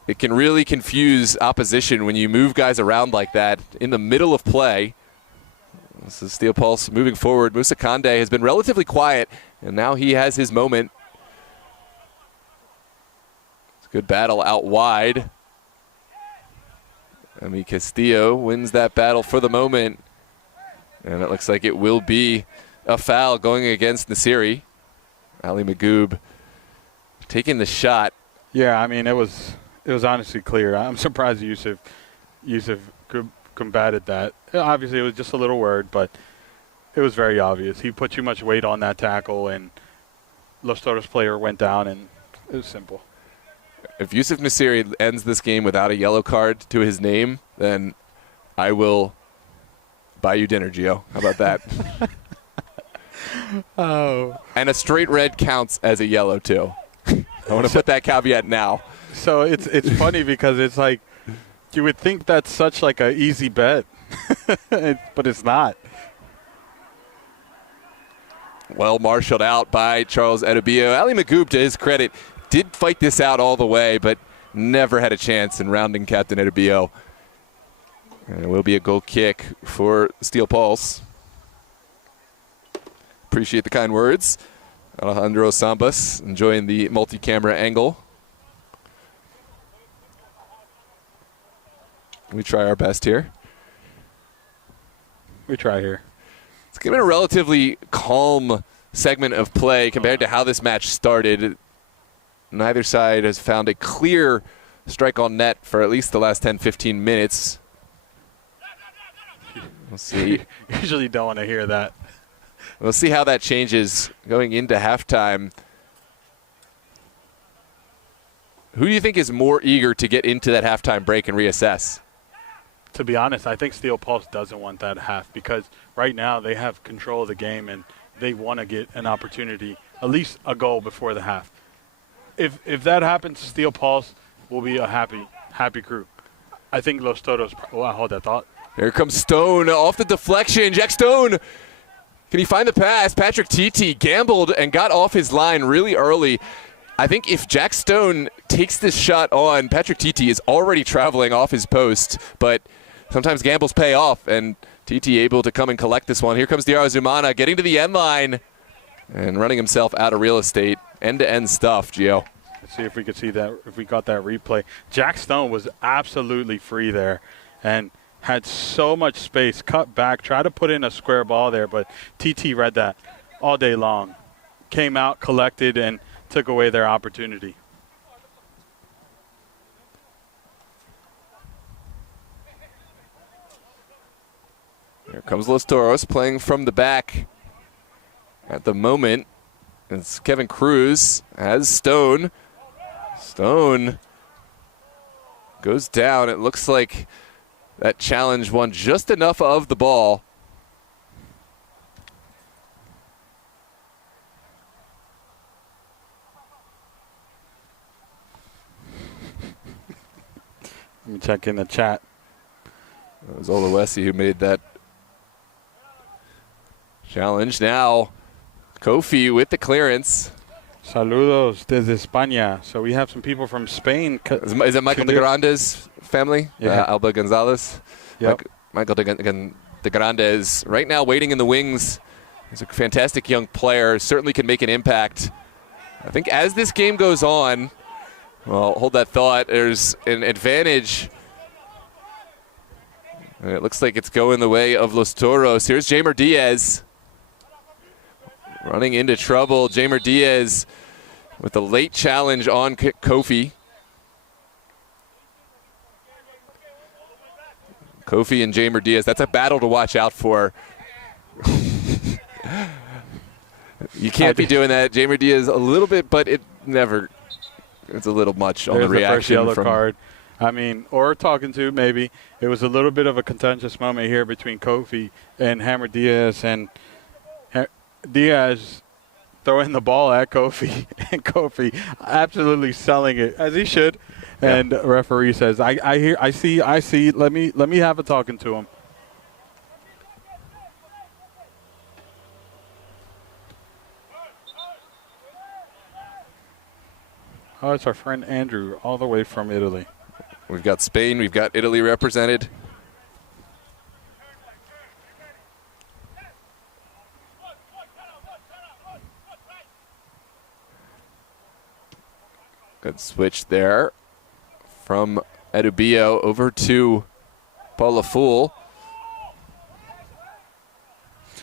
it can really confuse opposition when you move guys around like that in the middle of play. This is Steel Pulse moving forward. Musa Kande has been relatively quiet, and now he has his moment. Good battle out wide. Castillo wins that battle for the moment. And it looks like it will be a foul going against Nasiri. Ali Magoob taking the shot. Yeah, I mean, it was honestly clear. I'm surprised Yusuf combated that. Obviously, it was just a little word, but it was very obvious. He put too much weight on that tackle, and Los Toros player went down, and it was simple. If Yusuf Nasiri ends this game without a yellow card to his name, then I will buy you dinner, Gio. How about that? Oh. And a straight red counts as a yellow, too. I want to put that caveat now. So it's funny because it's like you would think that's such like an easy bet, but it's not. Well marshaled out by Charles Edubio. Ali Magoob, to his credit, did fight this out all the way, but never had a chance in rounding Captain Edubio. And it will be a goal kick for Steel Pulse. Appreciate the kind words. Alejandro Sambas enjoying the multi-camera angle. We try our best here. We try here. It's been a relatively calm segment of play compared to how this match started. Neither side has found a clear strike on net for at least the last 10-15 minutes. We'll see. Usually don't want to hear that. We'll see how that changes going into halftime. Who do you think is more eager to get into that halftime break and reassess? To be honest, I think Steel Pulse doesn't want that half because right now they have control of the game and they want to get an opportunity, at least a goal before the half. If that happens, Steel Pulse will be a happy crew. I think Los Toros. Oh, I hold that thought. Here comes Stone off the deflection. Jack Stone, can he find the pass? Patrick Titi gambled and got off his line really early. I think if Jack Stone takes this shot on, Patrick Titi is already traveling off his post, but sometimes gambles pay off, and Titi able to come and collect this one. Here comes Diarra Zumana getting to the end line and running himself out of real estate. End-to-end stuff, Gio. Let's see if we could see that, if we got that replay. Jack Stone was absolutely free there and had so much space, cut back, tried to put in a square ball there, but TT read that all day long. Came out, collected, and took away their opportunity. Here comes Los Toros playing from the back at the moment. It's Kevin Cruz as Stone. Stone goes down. It looks like that challenge won just enough of the ball. Let me check in the chat. It was Olawesi who made that challenge. Now, Kofi with the clearance. Saludos desde España. So we have some people from Spain. Is it Michael de Grande's family? Yeah. Alba Gonzalez? Yep. Michael de Grandes right now waiting in the wings. He's a fantastic young player. Certainly can make an impact. I think as this game goes on, well, hold that thought. There's an advantage. And it looks like it's going the way of Los Toros. Here's Jamer Diaz. Running into trouble. Jamer Diaz with a late challenge on Kofi. Kofi and Jamer Diaz. That's a battle to watch out for. You can't be doing that. Jamer Diaz a little bit, but it's a little much on the reaction. There's the first yellow card. I mean, or talking to maybe. It was a little bit of a contentious moment here between Kofi and Hammer Diaz, and Diaz throwing the ball at Kofi, and Kofi absolutely selling it, as he should. Yeah. And the referee says, I see, let me have a talking to him. Oh, it's our friend Andrew, all the way from Italy. We've got Spain, we've got Italy represented. Good switch there from Edubio over to Paula Fool.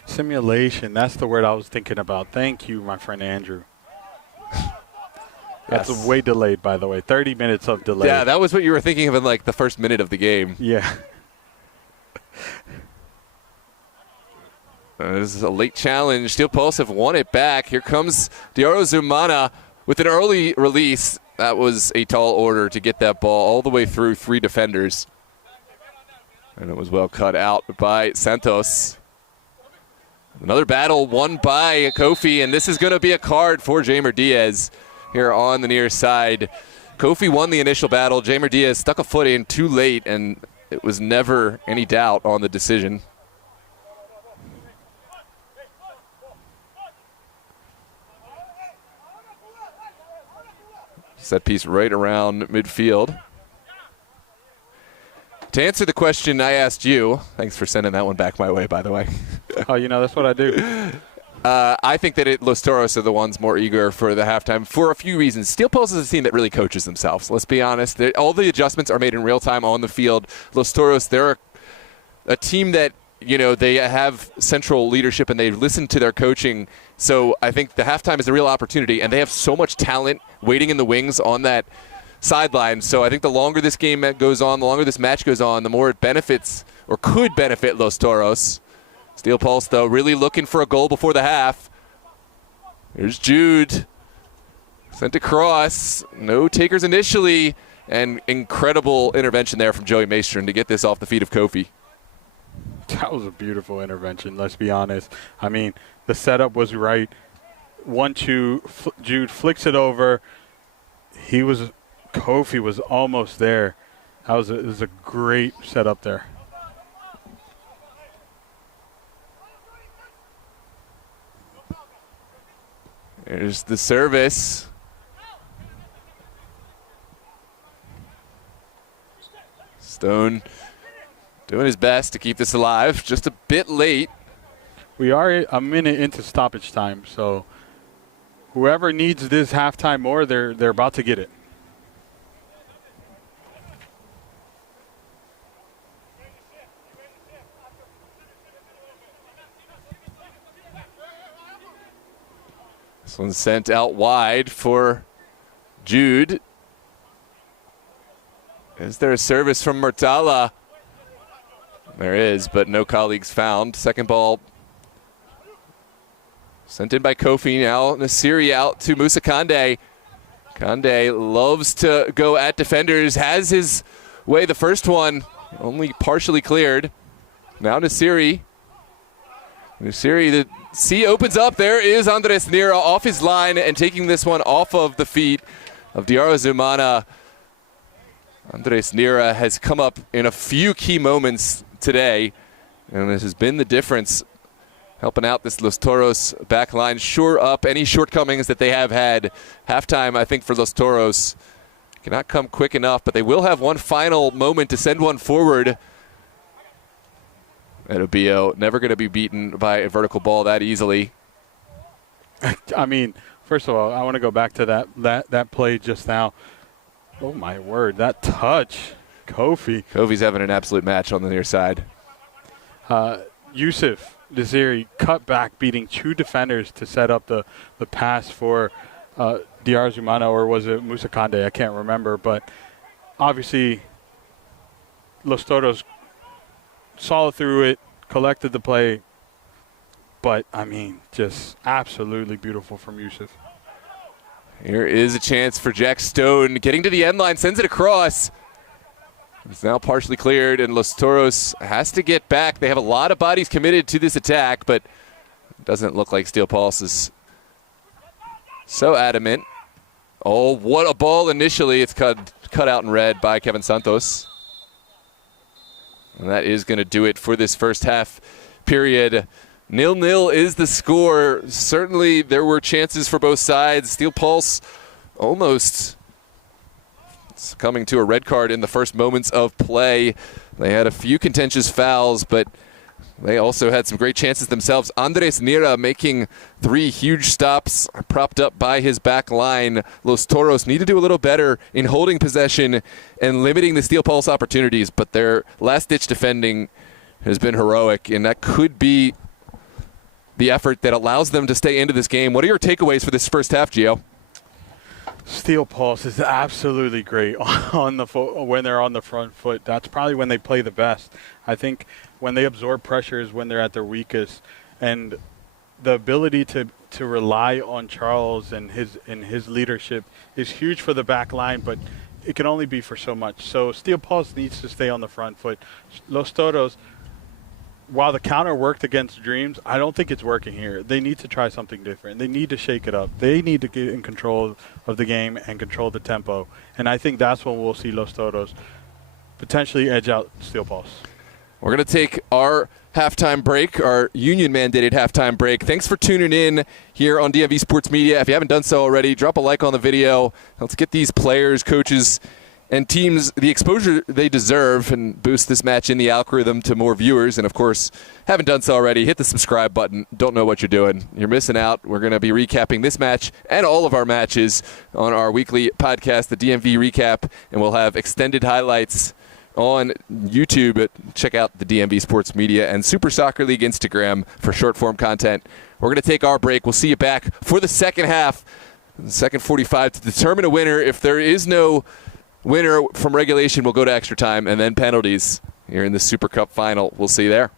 Simulation, that's the word I was thinking about. Thank you, my friend Andrew. That's Yes. way delayed, by the way. 30 minutes of delay. Yeah, that was what you were thinking of in like the first minute of the game. Yeah. This is a late challenge. Steel Pulse have won it back. Here comes Diaro Zumana with an early release. That was a tall order to get that ball all the way through three defenders. And it was well cut out by Santos. Another battle won by Kofi, and this is going to be a card for Jamer Diaz here on the near side. Kofi won the initial battle. Jamer Diaz stuck a foot in too late, and it was never any doubt on the decision. Set piece right around midfield. To answer the question I asked you, thanks for sending that one back my way, by the way. Oh, that's what I do. I think that Los Toros are the ones more eager for the halftime for a few reasons. Steel Pulse is a team that really coaches themselves. Let's be honest. All the adjustments are made in real time on the field. Los Toros, they're a team that, they have central leadership and they listen to their coaching. So I think the halftime is a real opportunity, and they have so much talent waiting in the wings on that sideline. So I think the longer this game goes on, the longer this match goes on, the more it benefits or could benefit Los Toros. Steel Pulse, though, really looking for a goal before the half. Here's Jude. Sent across. No takers initially. And incredible intervention there from Joey Maestrin to get this off the feet of Kofi. That was a beautiful intervention, let's be honest. I mean, the setup was right. 1-2, Jude flicks it over. Kofi was almost there. It was a great setup there. There's the service. Stone doing his best to keep this alive. Just a bit late. We are a minute into stoppage time, so whoever needs this halftime more, they're about to get it. This one's sent out wide for Jude. Is there a service from Murtala? There is, but no colleagues found. Second ball sent in by Kofi. Now Nasiri out to Musa Kande. Kande loves to go at defenders. Has his way. The first one only partially cleared. Now Nasiri. Nasiri, the sea opens up. There is Andres Nira off his line and taking this one off of the feet of Diarra Zumana. Andres Nira has come up in a few key moments today, and this has been the difference, helping out this Los Toros back line, shore up any shortcomings that they have had. Halftime, I think, for Los Toros cannot come quick enough, but they will have one final moment to send one forward. Edobio never going to be beaten by a vertical ball that easily. I mean, first of all, I want to go back to that play just now. Oh, my word. That touch. Kofi's having an absolute match on the near side. Yusuf Desiri cut back, beating two defenders to set up the pass for Diarra Zumana, or was it Musa Kande? I can't remember. But obviously, Los Toros saw through it, collected the play. But, I mean, just absolutely beautiful from Yusuf. Here is a chance for Jack Stone. Getting to the end line, sends it across. It's now partially cleared, and Los Toros has to get back. They have a lot of bodies committed to this attack, but it doesn't look like Steel Pulse is so adamant. Oh, what a ball initially. It's cut out in red by Kevin Santos. And that is going to do it for this first half period. 0-0 is the score. Certainly there were chances for both sides. Steel Pulse almost coming to a red card in the first moments of play. They had a few contentious fouls, but they also had some great chances themselves. Andres Nira making 3 huge stops, propped up by his back line. Los Toros need to do a little better in holding possession and limiting the Steel Pulse opportunities, but their last-ditch defending has been heroic, and that could be the effort that allows them to stay into this game. What are your takeaways for this first half, Gio? Steel Pulse is absolutely great on the when they're on the front foot. That's probably when they play the best. I think when they absorb pressure is when they're at their weakest, and the ability to rely on Charles and his leadership is huge for the back line, but it can only be for so much. So Steel Pulse needs to stay on the front foot. Los Toros, while the counter worked against Dreams, I don't think it's working here. They need to try something different. They need to shake it up. They need to get in control of the game and control the tempo. And I think that's when we'll see Los Toros potentially edge out Steel Pulse. We're going to take our halftime break, our union-mandated halftime break. Thanks for tuning in here on DMV Sports Media. If you haven't done so already, drop a like on the video. Let's get these players, coaches, and teams the exposure they deserve and boost this match in the algorithm to more viewers. And, of course, haven't done so already, hit the subscribe button. Don't know what you're doing. You're missing out. We're going to be recapping this match and all of our matches on our weekly podcast, the DMV Recap, and we'll have extended highlights on YouTube. Check out the DMV Sports Media and Super Soccer League Instagram for short-form content. We're going to take our break. We'll see you back for the second half, the second 45, to determine a winner. If there is no winner from regulation, we'll go to extra time and then penalties here in the Supercup final. We'll see you there.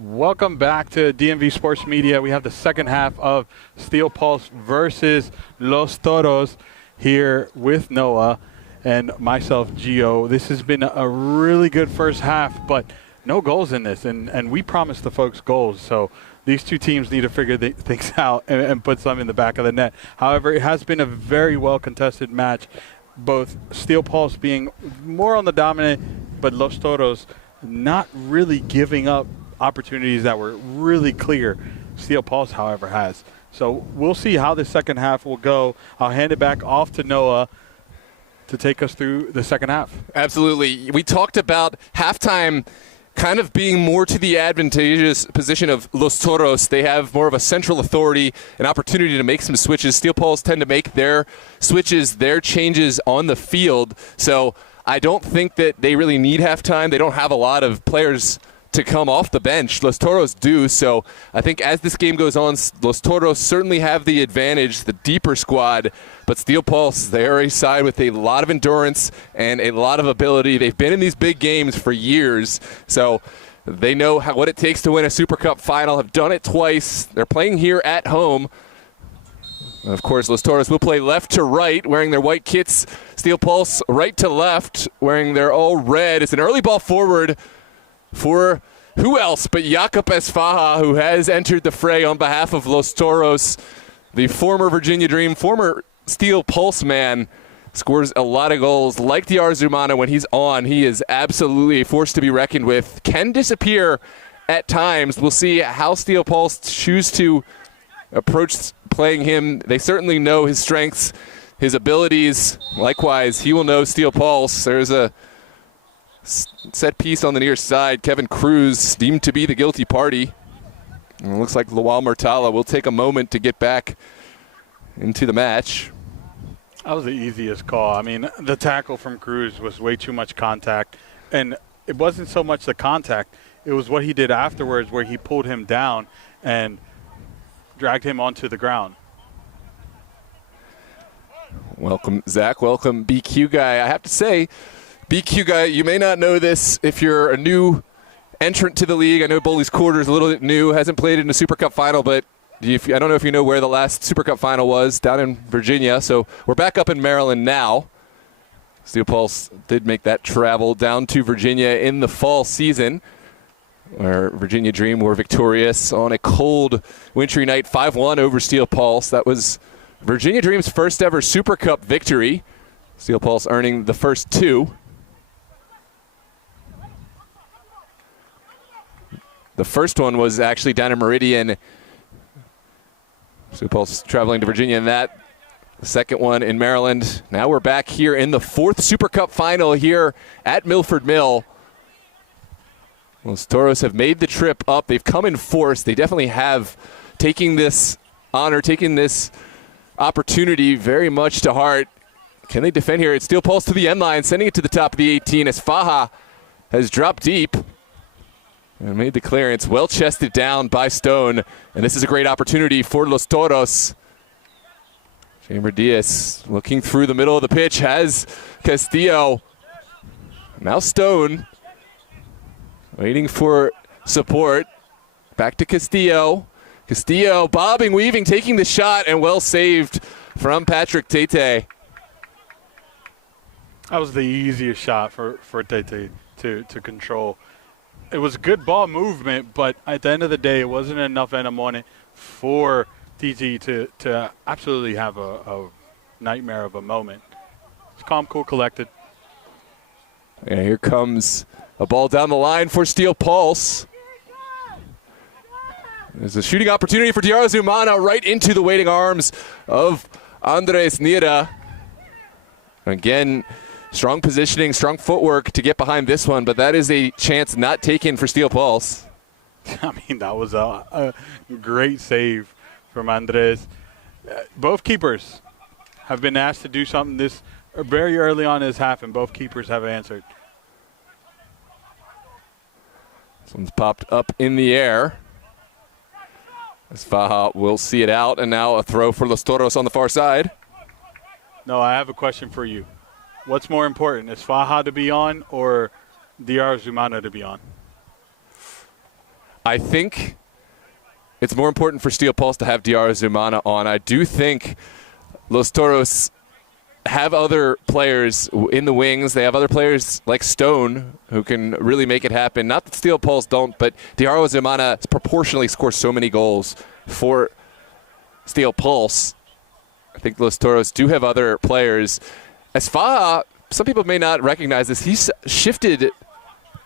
Welcome back to DMV Sports Media. We have the second half of Steel Pulse versus Los Toros here with Noah and myself, Gio. This has been a really good first half, but no goals in this, and we promised the folks goals, so these two teams need to figure things out and put some in the back of the net. However, it has been a very well-contested match, both Steel Pulse being more on the dominant, but Los Toros not really giving up opportunities that were really clear. Steel Pulse, however, has. So we'll see how the second half will go. I'll hand it back off to Noah to take us through the second half. Absolutely. We talked about halftime kind of being more to the advantageous position of Los Toros. They have more of a central authority, an opportunity to make some switches. Steel Pulse tend to make their switches, their changes on the field. So I don't think that they really need halftime. They don't have a lot of players to come off the bench. Los Toros do, so I think as this game goes on, Los Toros certainly have the advantage, the deeper squad, but Steel Pulse, they're a side with a lot of endurance and a lot of ability. They've been in these big games for years, so they know what it takes to win a Supercup final, have done it twice. They're playing here at home. Of course, Los Toros will play left to right, wearing their white kits. Steel Pulse right to left, wearing their all red. It's an early ball forward for who else but Jakob Esfaha, who has entered the fray on behalf of Los Toros. The former Virginia Dream, former Steel Pulse man, scores a lot of goals. Like Diar Zumana, when he's on, he is absolutely a force to be reckoned with. Can disappear at times. We'll see how Steel Pulse choose to approach playing him. They certainly know his strengths, his abilities. Likewise, he will know Steel Pulse. There's a set piece on the near side. Kevin Cruz deemed to be the guilty party. And it looks like Lawal Murtala will take a moment to get back into the match. That was the easiest call. I mean, the tackle from Cruz was way too much contact. And it wasn't so much the contact. It was what he did afterwards where he pulled him down and dragged him onto the ground. Welcome, Zach. Welcome, BQ guy. I have to say, BQ guy, you may not know this if you're a new entrant to the league. I know Bowley's Quarter is a little bit new, hasn't played in a Super Cup final, but I don't know if you know where the last Super Cup final was, down in Virginia. So we're back up in Maryland now. Steel Pulse did make that travel down to Virginia in the fall season, where Virginia Dream were victorious on a cold, wintry night, 5-1 over Steel Pulse. That was Virginia Dream's first ever Super Cup victory. Steel Pulse earning the first two. The first one was actually down in Meridian. Steel Pulse traveling to Virginia in that. The second one in Maryland. Now we're back here in the fourth Super Cup final here at Milford Mill. Los Toros have made the trip up. They've come in force. They definitely have taken this honor, taking this opportunity very much to heart. Can they defend here? It's Steel Pulse to the end line, sending it to the top of the 18 as Faha has dropped deep and made the clearance. Well chested down by Stone. And this is a great opportunity for Los Toros. Chamber Diaz looking through the middle of the pitch, has Castillo. Now Stone waiting for support. Back to Castillo. Castillo bobbing, weaving, taking the shot, and well saved from Patrick Tete. That was the easiest shot for Tete to control. It was good ball movement, but at the end of the day, it wasn't enough venom on it for TT to absolutely have a nightmare of a moment. It's calm, cool, collected. And here comes a ball down the line for Steel Pulse. There's a shooting opportunity for Diar Zumana right into the waiting arms of Andres Nira. Again, strong positioning, strong footwork to get behind this one, but that is a chance not taken for Steel Pulse. I mean, that was a great save from Andres. Both keepers have been asked to do something this very early on in this half, and both keepers have answered. This one's popped up in the air. As Faha will see it out, and now a throw for Los Toros on the far side. No, I have a question for you. What's more important, is Faha to be on or Diar Zumana to be on? I think it's more important for Steel Pulse to have Diarra Zumana on. I do think Los Toros have other players in the wings. They have other players like Stone who can really make it happen. Not that Steel Pulse don't, but Diarra Zumana proportionally scores so many goals for Steel Pulse. I think Los Toros do have other players. Esfaha, some people may not recognize this. He's shifted.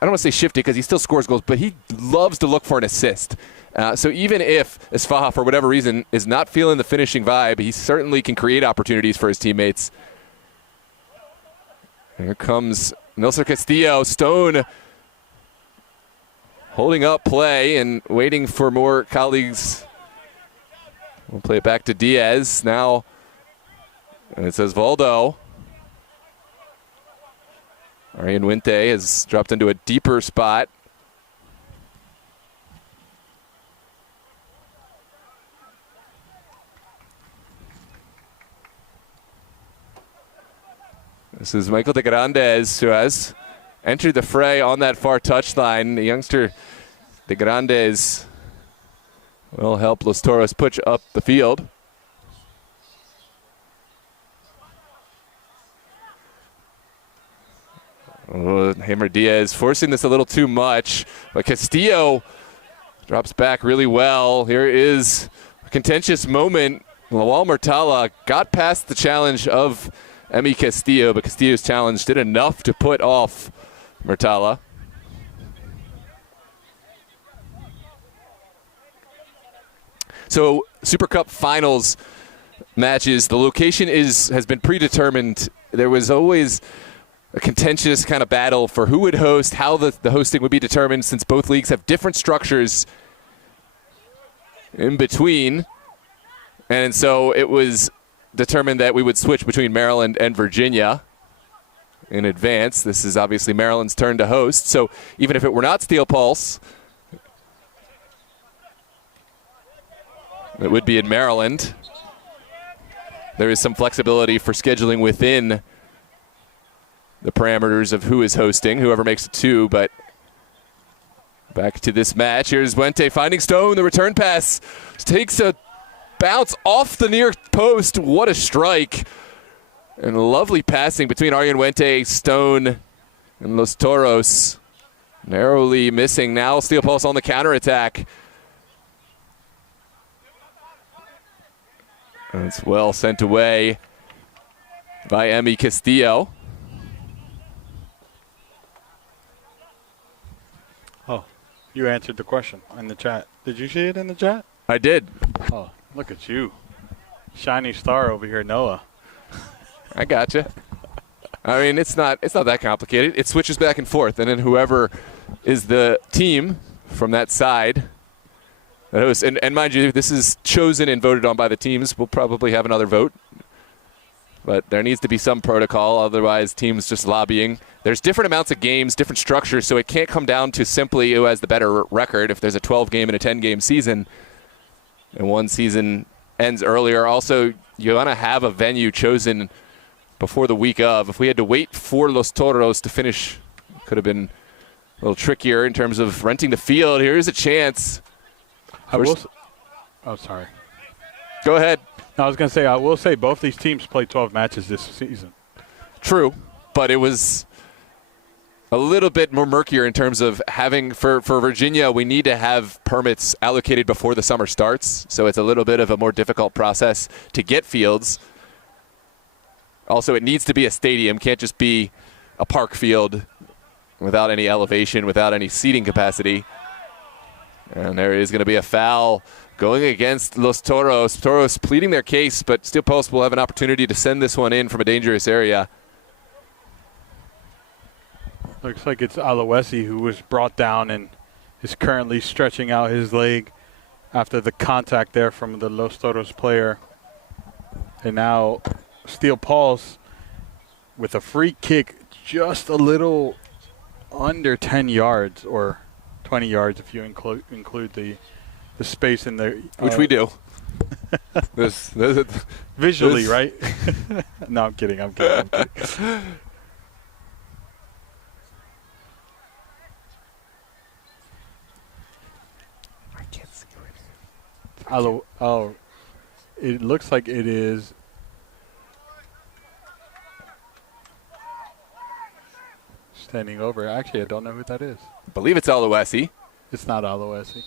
I don't want to say shifted because he still scores goals, but he loves to look for an assist. So even if Esfaha, for whatever reason, is not feeling the finishing vibe, he certainly can create opportunities for his teammates. Here comes Nilser Castillo. Stone holding up play and waiting for more colleagues. We'll play it back to Diaz now. And it says Valdo. Arian Winte has dropped into a deeper spot. This is Michael de Grandes, who has entered the fray on that far touchline. The youngster de Grandes will help Los Toros push up the field. Hammer Diaz forcing this a little too much, but Castillo drops back really well. Here is a contentious moment. Lawal Murtala got past the challenge of Emi Castillo, but Castillo's challenge did enough to put off Murtala. So Super Cup finals matches, the location has been predetermined. There was always a contentious kind of battle for who would host, how the hosting would be determined, since both leagues have different structures in between. And so it was determined that we would switch between Maryland and Virginia in advance. This is obviously Maryland's turn to host. So even if it were not Steel Pulse, it would be in Maryland. There is some flexibility for scheduling within the parameters of who is hosting, whoever makes it two. But back to this match. Here's Wente finding Stone. The return pass takes a bounce off the near post. What a strike. And lovely passing between Arian Wente, Stone, and Los Toros. Narrowly missing. Now Steel Pulse on the counterattack. And it's well sent away by Emi Castillo. Oh, you answered the question in the chat. Did you see it in the chat? I did. Oh, look at you. Shiny star over here, Noah. I gotcha. I mean, it's not that complicated. It switches back and forth, and then whoever is the team from that side that hosts, and mind you, this is chosen and voted on by the teams. We'll probably have another vote, but there needs to be some protocol. Otherwise, teams just lobbying. There's different amounts of games, different structures, so it can't come down to simply who has the better record. If there's a 12-game and a 10-game season, and one season ends earlier, also you want to have a venue chosen before the week of. If we had to wait for Los Toros to finish, could have been a little trickier in terms of renting the field. Here's a chance. Oh, sorry. Go ahead. No, I was going to say, I will say both these teams played 12 matches this season. True, but it was a little bit more murkier in terms of having, for Virginia, we need to have permits allocated before the summer starts, so it's a little bit of a more difficult process to get fields. Also, it needs to be a stadium, can't just be a park field without any elevation, without any seating capacity. And there is going to be a foul going against Los Toros. Toros pleading their case, but Steel Pulse will have an opportunity to send this one in from a dangerous area. Looks like it's Aloisi who was brought down and is currently stretching out his leg after the contact there from the Los Toros player. And now Steel Pulse with a free kick just a little under 10 yards or 20 yards if you include the space in the which we do. Visually, right? No, I'm kidding. Oh, it looks like it is. Standing over. Actually, I don't know who that is. I believe it's Aloisi. It's not Aloisi.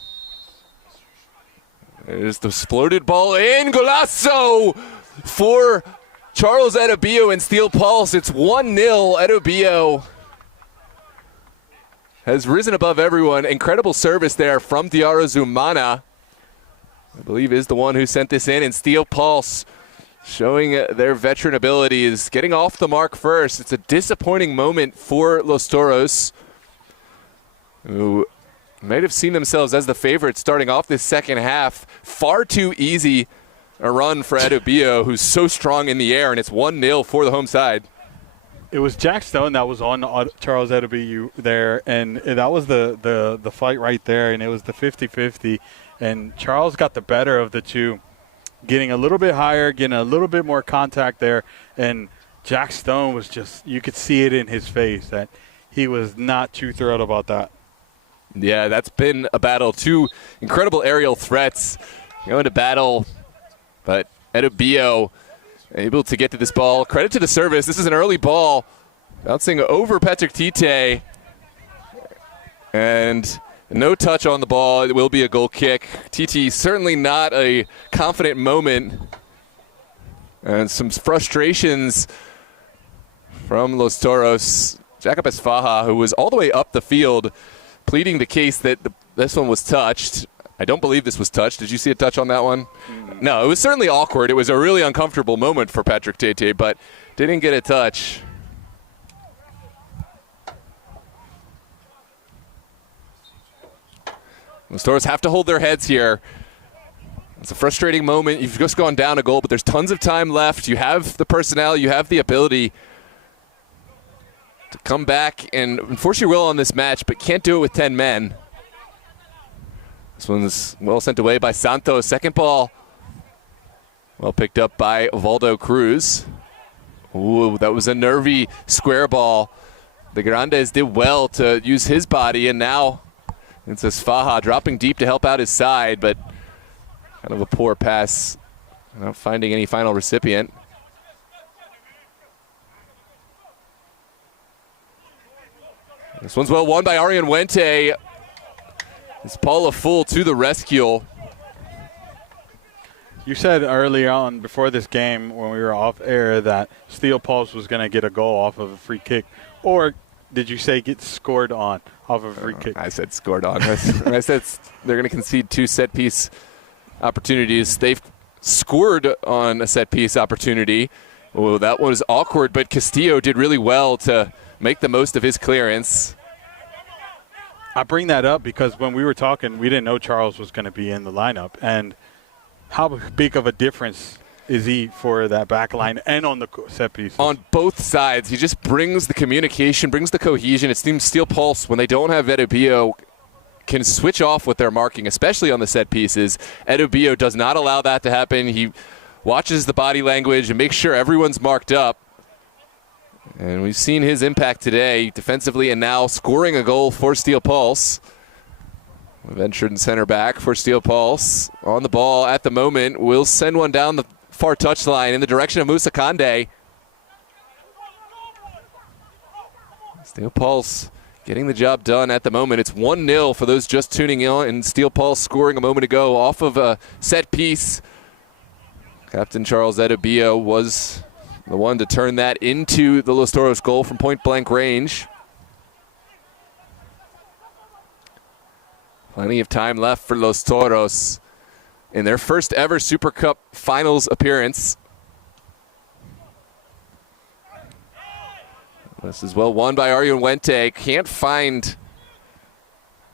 There's the exploded ball in. Golazo for Charles Edobio and Steel Pulse. It's 1-0. Edobio has risen above everyone. Incredible service there from Diarra Zumana. I believe is the one who sent this in. And Steel Pulse showing their veteran abilities, getting off the mark first. It's a disappointing moment for Los Toros, who might have seen themselves as the favorites starting off this second half. Far too easy a run for Edobio, who's so strong in the air, and it's 1-0 for the home side. It was Jack Stone that was on Charles Edobio there, and that was the fight right there, and it was the 50-50, and Charles got the better of the two, getting a little bit higher, getting a little bit more contact there, and Jack Stone was just, you could see it in his face that he was not too thrilled about that. Yeah, that's been a battle. Two incredible aerial threats going to battle, but Edobio able to get to this ball. Credit to the service. This is an early ball bouncing over Patrick Tite, and no touch on the ball. It will be a goal kick. Tite certainly not a confident moment, and some frustrations from Los Toros. Jacob Esfaja, who was all the way up the field, pleading the case that this one was touched. I don't believe this was touched. Did you see a touch on that one? No, it was certainly awkward. It was a really uncomfortable moment for Patrick Tite, but didn't get a touch. The Toros have to hold their heads here. It's a frustrating moment. You've just gone down a goal, but there's tons of time left. You have the personnel. You have the ability to come back and enforce your will on this match, but can't do it with 10 men. This one's well sent away by Santos. Second ball, well picked up by Valdo Cruz. Ooh, that was a nervy square ball. The Grandes did well to use his body, and now it's Esfaja dropping deep to help out his side, but kind of a poor pass, not finding any final recipient. This one's well won by Arian Wente. It's Paula Full to the rescue. You said earlier on before this game when we were off air that Steel Pulse was going to get a goal off of a free kick. Or did you say get scored on off of a free kick? I said scored on. I said they're going to concede 2 set-piece opportunities. They've scored on a set-piece opportunity. Oh, that was awkward, but Castillo did really well to make the most of his clearance. I bring that up because when we were talking, we didn't know Charles was going to be in the lineup. And how big of a difference is he for that back line and on the set pieces? On both sides. He just brings the communication, brings the cohesion. It seems Steel Pulse, when they don't have Edobio, can switch off with their marking, especially on the set pieces. Edobio does not allow that to happen. He watches the body language and makes sure everyone's marked up. And we've seen his impact today defensively and now scoring a goal for Steel Pulse. Ventured in center back for Steel Pulse. On the ball at the moment. Will send one down the far touchline in the direction of Musa Kande. Steel Pulse getting the job done at the moment. It's 1-0 for those just tuning in. And Steel Pulse scoring a moment ago off of a set piece. Captain Charles Edobio was the one to turn that into the Los Toros goal from point-blank range. Plenty of time left for Los Toros in their first ever Super Cup finals appearance. This is well won by Arian Wente. Can't find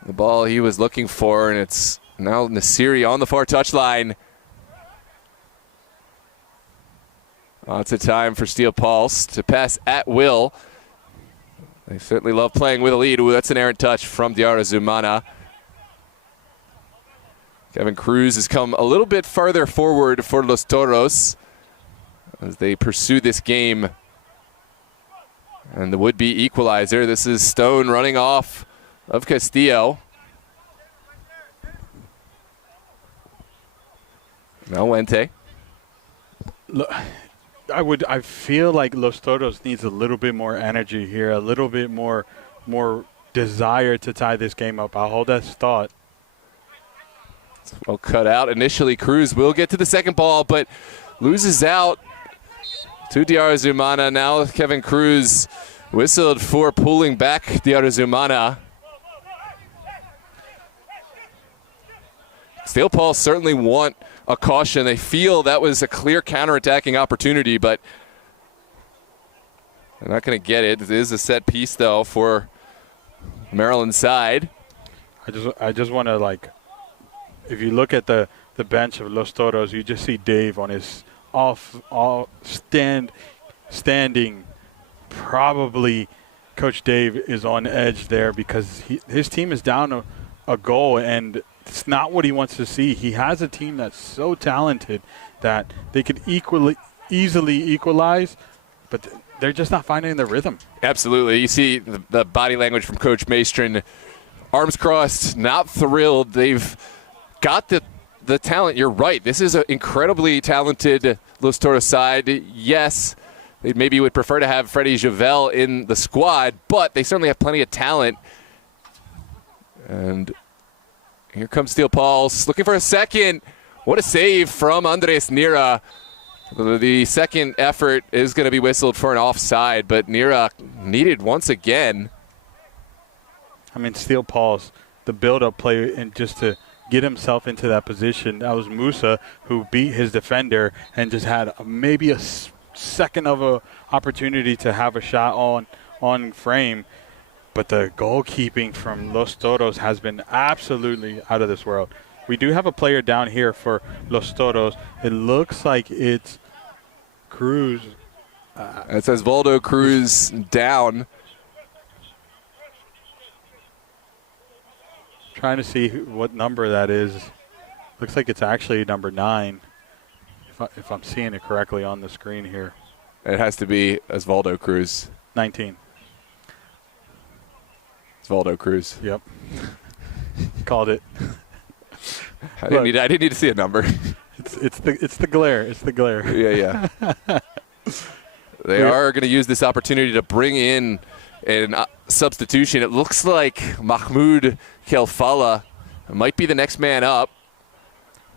the ball he was looking for, and it's now Nasiri on the far touchline. Lots of time for Steel Pulse to pass at will. They certainly love playing with a lead. Ooh, that's an errant touch from Diarra Zumana. Kevin Cruz has come a little bit farther forward for Los Toros as they pursue this game. And the would-be equalizer. This is Stone running off of Castillo. Now Wente. Look, I feel like Los Toros needs a little bit more energy here, a little bit more desire to tie this game up. I'll hold that thought. Well cut out. Initially, Cruz will get to the second ball, but loses out to Diarazumana. Now Kevin Cruz whistled for pulling back Diarazumana. Steel Pulse certainly want a caution. They feel that was a clear counterattacking opportunity, but they're not going to get it. It is a set piece, though, for Maryland's side. I just want to, like, if you look at the bench of Los Toros, you just see Dave on his standing. Probably Coach Dave is on edge there because his team is down a goal, and it's not what he wants to see. He has a team that's so talented that they could easily equalize, but they're just not finding their rhythm. Absolutely. You see the body language from Coach Maestrin. Arms crossed, not thrilled. They've got the talent. You're right. This is an incredibly talented Los Toros side. Yes, they maybe would prefer to have Freddie Javel in the squad, but they certainly have plenty of talent. And here comes Steel Pulse, looking for a second. What a save from Andres Nira. The second effort is going to be whistled for an offside, but Nira needed once again. I mean, Steel Pulse, the build-up play, and just to get himself into that position, that was Musa who beat his defender and just had maybe a second of a opportunity to have a shot on frame. But the goalkeeping from Los Toros has been absolutely out of this world. We do have a player down here for Los Toros. It looks like it's Cruz. It says Valdo Cruz down. Trying to see what number that is. Looks like it's actually number 9, if I'm seeing it correctly on the screen here. It has to be Osvaldo Cruz. 19. Osvaldo Cruz. Yep. Called it. I didn't need to see a number. It's the glare. It's the glare. Yeah. They are going to use this opportunity to bring in a substitution. It looks like Mahmoud Kelfala might be the next man up.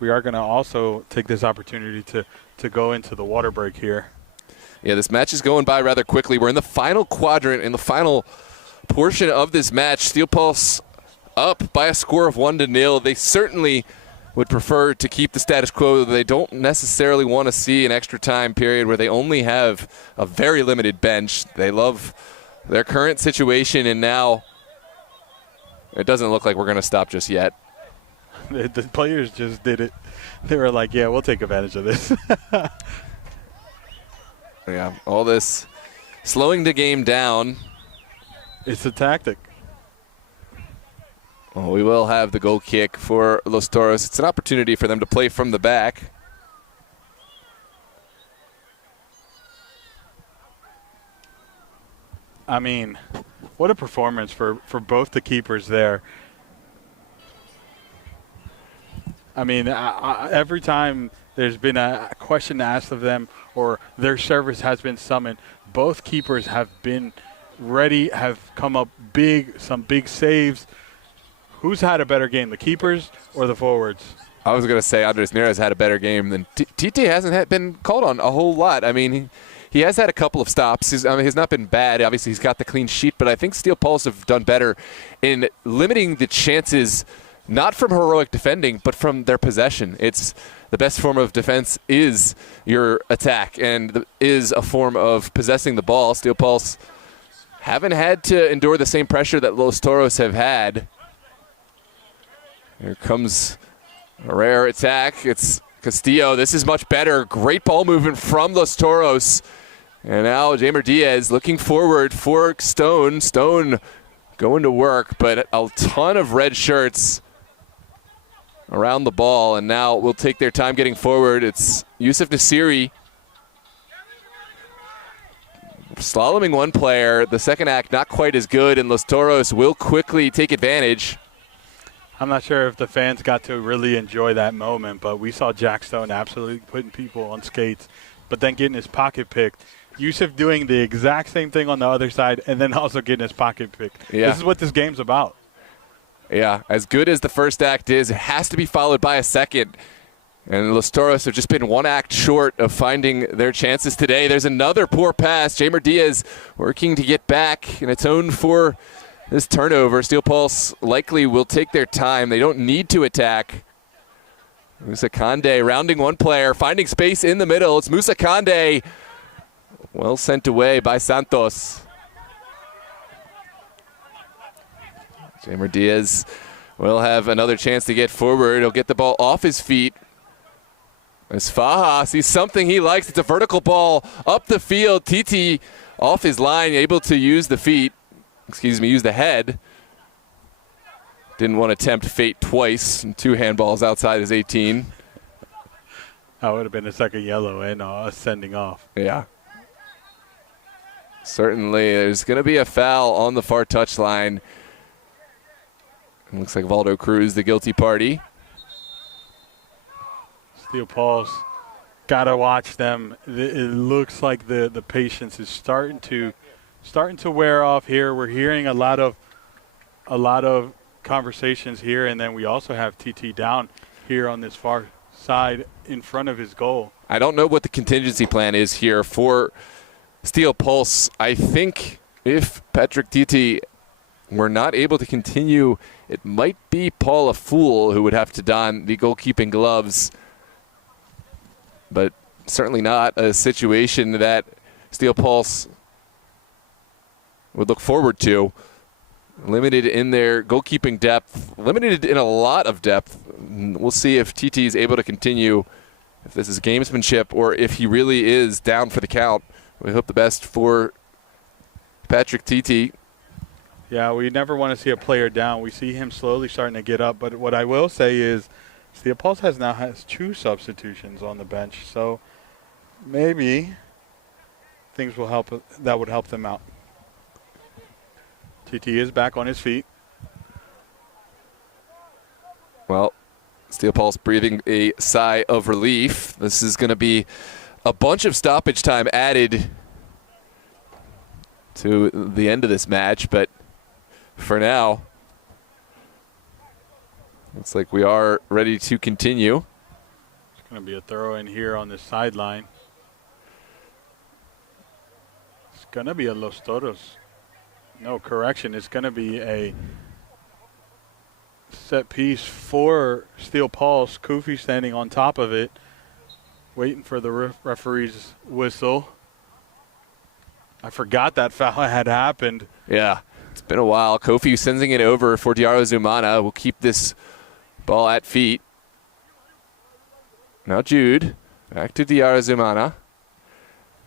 We are going to also take this opportunity to go into the water break here. Yeah, this match is going by rather quickly. We're in the final quadrant, in the final portion of this match. Steel Pulse up by a score of 1-0. They certainly would prefer to keep the status quo. They don't necessarily want to see an extra time period where they only have a very limited bench. They love their current situation, and now it doesn't look like we're going to stop just yet. The players just did it. They were like, yeah, we'll take advantage of this. Yeah, all this slowing the game down. It's a tactic. Well, we will have the goal kick for Los Toros. It's an opportunity for them to play from the back. I mean, what a performance for both the keepers there. I mean, every time there's been a question asked of them or their service has been summoned, both keepers have been ready, have come up big, some big saves. Who's had a better game, the keepers or the forwards? I was going to say Andres Nira has had a better game than Tite hasn't been called on a whole lot. I mean, he has had a couple of stops. He's not been bad. Obviously, he's got the clean sheet, but I think Steel Pulse have done better in limiting the chances, not from heroic defending, but from their possession. It's the best form of defense is your attack and is a form of possessing the ball. Steel Pulse haven't had to endure the same pressure that Los Toros have had. Here comes a rare attack. It's Castillo. This is much better. Great ball movement from Los Toros. And now Jamer Diaz looking forward for Stone. Stone going to work, but a ton of red shirts around the ball, and now will take their time getting forward. It's Yusuf Nasiri slaloming one player. The second act not quite as good, and Los Toros will quickly take advantage. I'm not sure if the fans got to really enjoy that moment, but we saw Jack Stone absolutely putting people on skates, but then getting his pocket picked. Yusuf doing the exact same thing on the other side and then also getting his pocket picked. Yeah. This is what this game's about. Yeah, as good as the first act is, it has to be followed by a second. And Los Toros have just been one act short of finding their chances today. There's another poor pass. Jamer Diaz working to get back and atone for this turnover. Steel Pulse likely will take their time. They don't need to attack. Musa Kande rounding one player, finding space in the middle. It's Musa Kande. Well sent away by Santos. Jamer Diaz will have another chance to get forward. He'll get the ball off his feet. As Faja sees something he likes. It's a vertical ball up the field. TT off his line, able to use the feet. Use the head. Didn't want to tempt fate twice. And 2 handballs outside his 18. That would have been a second yellow and sending off. Yeah. Certainly, there's going to be a foul on the far touchline. It looks like Valdo Cruz, the guilty party. Steel Pulse, gotta watch them. It looks like the patience is starting to wear off here. We're hearing a lot of conversations here, and then we also have TT down here on this far side in front of his goal. I don't know what the contingency plan is here for Steel Pulse. I think if Patrick TT were not able to continue, it might be Paula Fool who would have to don the goalkeeping gloves. But certainly not a situation that Steel Pulse would look forward to. Limited in their goalkeeping depth, limited in a lot of depth. We'll see if TT is able to continue, if this is gamesmanship or if he really is down for the count. We hope the best for Patrick TT. Yeah, we never want to see a player down. We see him slowly starting to get up. But what I will say is Steel Pulse now has 2 substitutions on the bench. So maybe things will help. That would help them out. TT is back on his feet. Well, Steel Pulse breathing a sigh of relief. This is going to be a bunch of stoppage time added to the end of this match, but for now, looks like we are ready to continue. It's going to be a throw in here on the sideline. It's going to be a Los Toros. No, correction. It's going to be a set piece for Steel Pulse. Kofi standing on top of it, waiting for the referee's whistle. I forgot that foul had happened. Yeah, it's been a while. Kofi sending it over for Diarra Zumana. We'll keep this ball at feet. Now Jude, back to Diarra Zumana.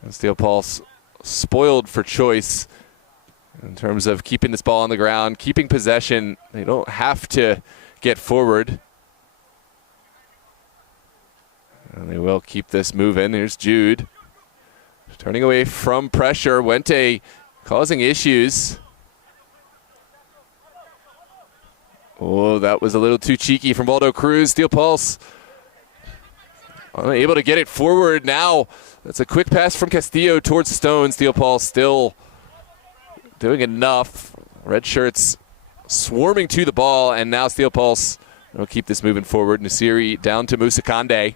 And Steel Pulse spoiled for choice in terms of keeping this ball on the ground, keeping possession. They don't have to get forward. And they will keep this moving. Here's Jude. Turning away from pressure. Wente causing issues. Oh, that was a little too cheeky from Valdo Cruz. Steel Pulse unable to get it forward now. That's a quick pass from Castillo towards Stone. Steel Pulse still doing enough. Red shirts swarming to the ball, and now Steel Pulse will keep this moving forward. Nasiri down to Musa Kande.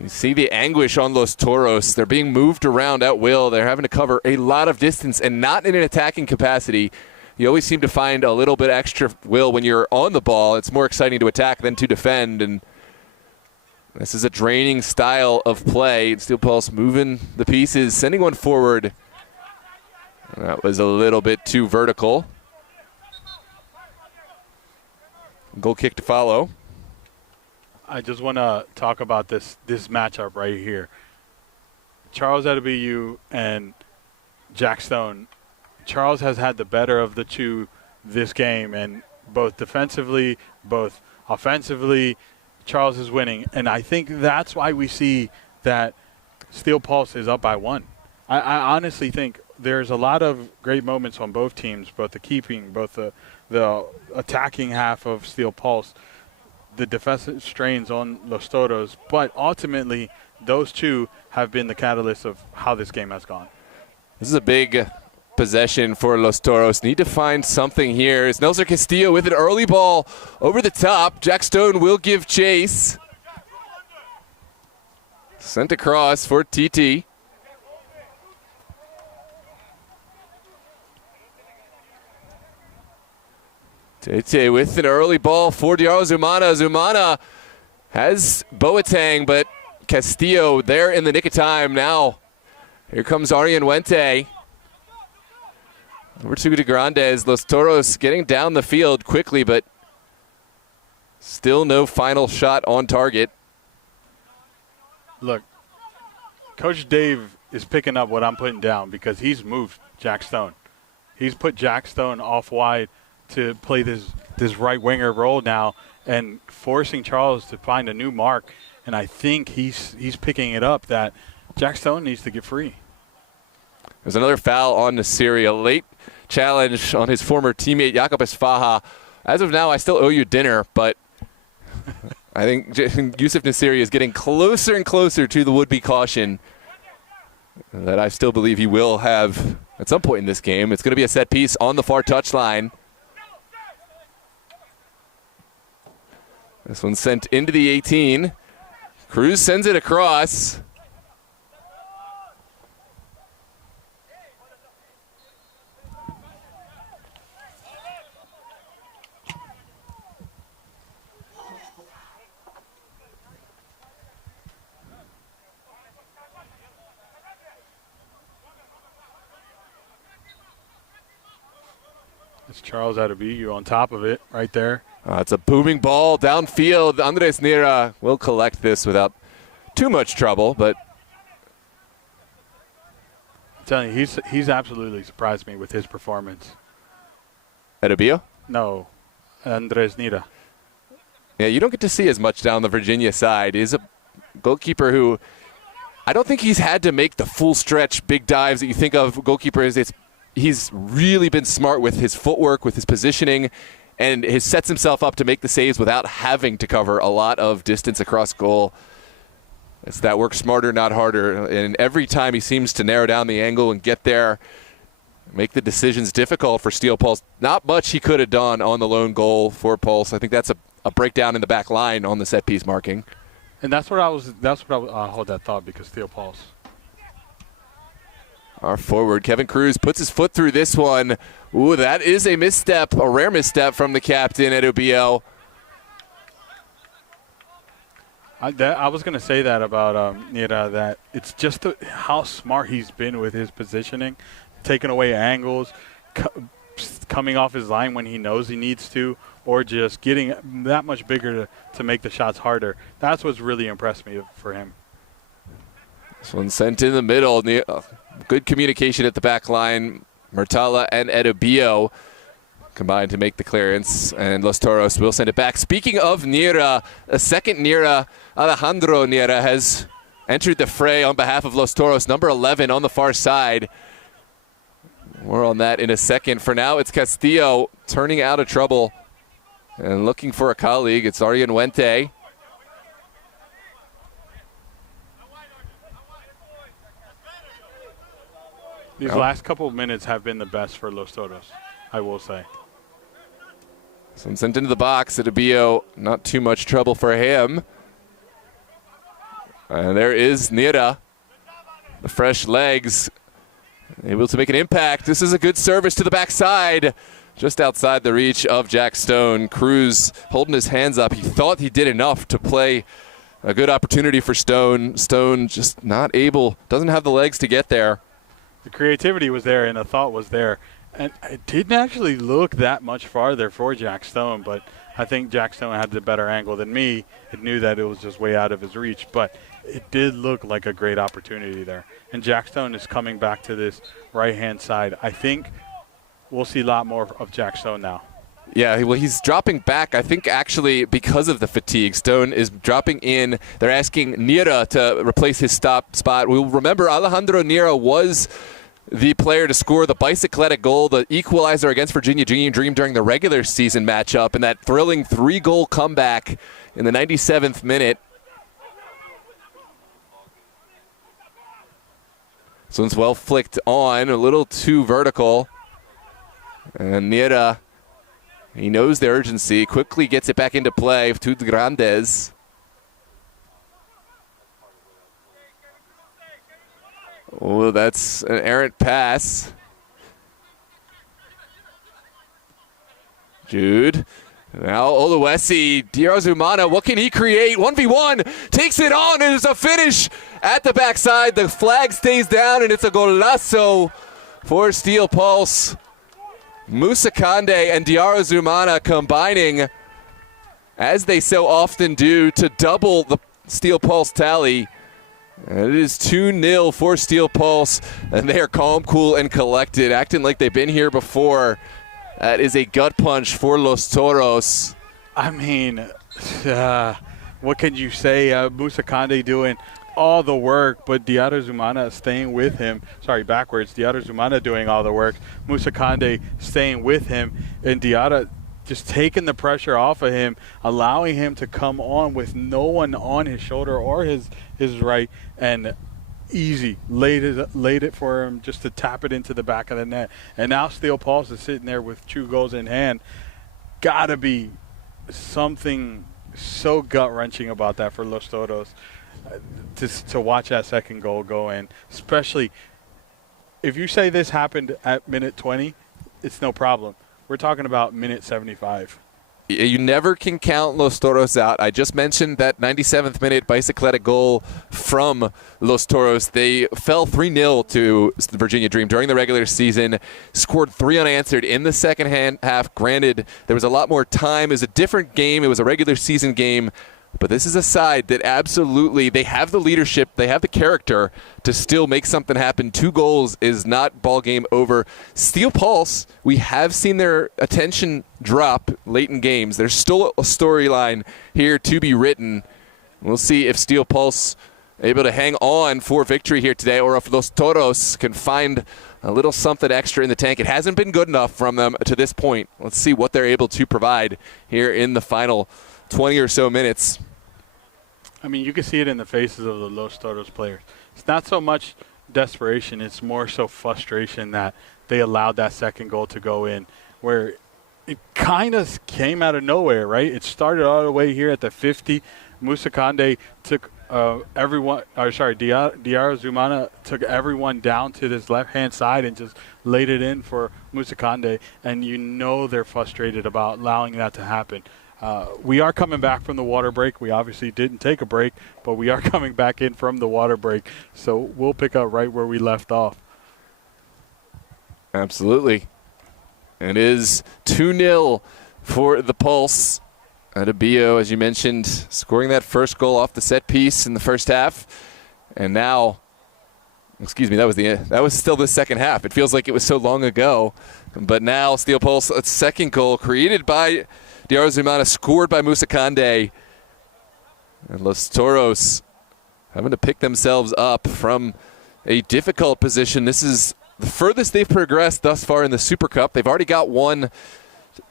You see the anguish on Los Toros. They're being moved around at will. They're having to cover a lot of distance and not in an attacking capacity. You always seem to find a little bit extra will when you're on the ball. It's more exciting to attack than to defend, and this is a draining style of play. Steel Pulse moving the pieces, sending one forward. That was a little bit too vertical. Goal kick to follow. I just want to talk about this matchup right here. Charles Adebayo and Jack Stone. Charles has had the better of the two this game, and both defensively, both offensively, Charles is winning. And I think that's why we see that Steel Pulse is up by 1. I honestly think there's a lot of great moments on both teams, both the keeping, both the attacking half of Steel Pulse, the defensive strains on Los Toros, but ultimately those two have been the catalyst of how this game has gone. This is a big possession for Los Toros. Need to find something here. It's Nelson Castillo with an early ball over the top. Jack Stone will give chase. Sent across for TT. Tete with an early ball for Diaro Zumana. Zumana has Boateng, but Castillo there in the nick of time. Now here comes Arian Wente. Over to De Grandes. Los Toros getting down the field quickly, but still no final shot on target. Look, Coach Dave is picking up what I'm putting down because he's moved Jack Stone. He's put Jack Stone off wide to play this right winger role now and forcing Charles to find a new mark. And I think he's picking it up that Jack Stone needs to get free. There's another foul on Nasiri, a late challenge on his former teammate Jakob Esfaha. As of now, I still owe you dinner, but I think Yusuf Nasiri is getting closer and closer to the would-be caution that I still believe he will have at some point in this game. It's going to be a set piece on the far touchline. This one's sent into the 18. Cruz sends it across. It's Charles Adebiyu on top of it right there. It's a booming ball downfield. Andres Nira will collect this without too much trouble, but I'm telling you, he's absolutely surprised me with his performance. Adebiyo? No, Andres Nira. Yeah, you don't get to see as much down the Virginia side. He's a goalkeeper who I don't think he's had to make the full stretch big dives that you think of goalkeepers. He's really been smart with his footwork, with his positioning, and has sets himself up to make the saves without having to cover a lot of distance across goal. It's that work smarter, not harder. And every time he seems to narrow down the angle and get there, make the decisions difficult for Steel Pulse. Not much he could have done on the lone goal for Pulse. I think that's a breakdown in the back line on the set piece marking. And that's what I was hold that thought because Steel Pulse. Our forward, Kevin Cruz, puts his foot through this one. Ooh, that is a misstep, a rare misstep from the captain at OBL. I was going to say that about Nira, that it's just how smart he's been with his positioning, taking away angles, coming off his line when he knows he needs to, or just getting that much bigger to make the shots harder. That's what's really impressed me for him. This one sent in the middle. Good communication at the back line. Murtala and Edebio combined to make the clearance, and Los Toros will send it back. Speaking of Nira, a second Nira, Alejandro Nira, has entered the fray on behalf of Los Toros, number 11 on the far side. More on that in a second. For now, it's Castillo turning out of trouble and looking for a colleague. It's Arian Wente. These last couple of minutes have been the best for Los Toros, I will say. Some sent into the box. Edebio, not too much trouble for him. And there is Nira. The fresh legs able to make an impact. This is a good service to the backside. Just outside the reach of Jack Stone. Cruz holding his hands up. He thought he did enough to play a good opportunity for Stone. Stone just not able, doesn't have the legs to get there. The creativity was there and the thought was there. And it didn't actually look that much farther for Jack Stone, but I think Jack Stone had the better angle than me. It knew that it was just way out of his reach, but it did look like a great opportunity there. And Jack Stone is coming back to this right-hand side. I think we'll see a lot more of Jack Stone now. Yeah, well, he's dropping back. I think actually because of the fatigue, Stone is dropping in. They're asking Nira to replace his spot. We'll remember Alejandro Nira was the player to score the bicycletic goal, the equalizer against Virginia Dream during the regular season matchup, and that thrilling 3-goal comeback in the 97th minute. This one's well flicked on, a little too vertical. And Nira, he knows the urgency, quickly gets it back into play to the Grandes. Oh, that's an errant pass. Jude. Now Oluwesi, Diarzumana, what can he create? 1v1, takes it on, and it's a finish at the backside. The flag stays down, and it's a golazo for Steel Pulse. Musa Kande and Diarzumana combining, as they so often do, to double the Steel Pulse tally. And it is 2-0 for Steel Pulse, and they are calm, cool, and collected, acting like they've been here before. That is a gut punch for Los Toros. I mean, what can you say? Musa Kande doing all the work, but Diarzumana staying with him. Sorry, backwards. Diarzumana doing all the work. Musa Kande staying with him, and Diarra just taking the pressure off of him, allowing him to come on with no one on his shoulder or his right, and easy laid it for him just to tap it into the back of the net. And now Steel Pulse is sitting there with 2 goals in hand. Gotta be something so gut-wrenching about that for Los Toros, to watch that second goal go in. Especially if you say this happened at minute 20, it's no problem. We're talking about minute 75. You never can count Los Toros out. I just mentioned that 97th minute bicycletic goal from Los Toros. They fell 3-0 to Virginia Dream during the regular season, scored 3 unanswered in the second half. Granted, there was a lot more time. It was a different game. It was a regular season game. But this is a side that absolutely, they have the leadership, they have the character to still make something happen. 2 goals is not ball game over. Steel Pulse, we have seen their attention drop late in games. There's still a storyline here to be written. We'll see if Steel Pulse able to hang on for victory here today, or if Los Toros can find a little something extra in the tank. It hasn't been good enough from them to this point. Let's see what they're able to provide here in the final 20 or so minutes. I mean, you can see it in the faces of the Los Toros players. It's not so much desperation, it's more so frustration that they allowed that second goal to go in, where it kind of came out of nowhere, right? It started all the way here at the 50. Musa Kande took Diarzumana took everyone down to this left-hand side and just laid it in for Musa Kande, and you know they're frustrated about allowing that to happen. We are coming back from the water break. We obviously didn't take a break, but we are coming back in from the water break. So we'll pick up right where we left off. Absolutely. It is 2-0 for the Pulse. Adebayo, as you mentioned, scoring that first goal off the set piece in the first half. And now, that was still the second half. It feels like it was so long ago. But now Steel Pulse, a second goal created by Diarzumana, scored by Musa Kande. And Los Toros having to pick themselves up from a difficult position. This is the furthest they've progressed thus far in the Supercup. They've already got one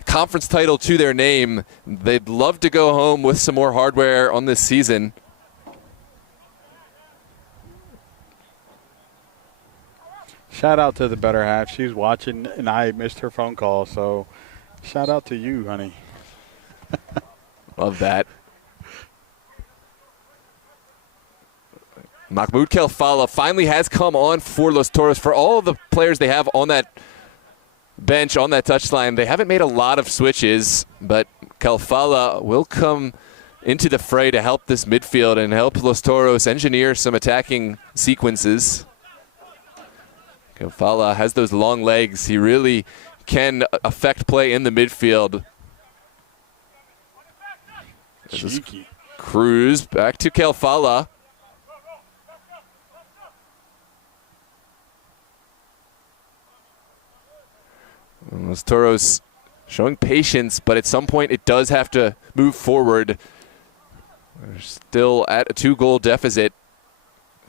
conference title to their name. They'd love to go home with some more hardware on this season. Shout out to the better half. She's watching, and I missed her phone call, so shout out to you, honey. Love that. Mahmoud Kelfala finally has come on for Los Toros. For all of the players they have on that bench, on that touchline, they haven't made a lot of switches, but Kelfala will come into the fray to help this midfield and help Los Toros engineer some attacking sequences. Kelfala has those long legs. He really can affect play in the midfield. Cheeky. Cruz back to Kelfala. Los Toros showing patience, but at some point it does have to move forward. They're still at a 2-goal deficit.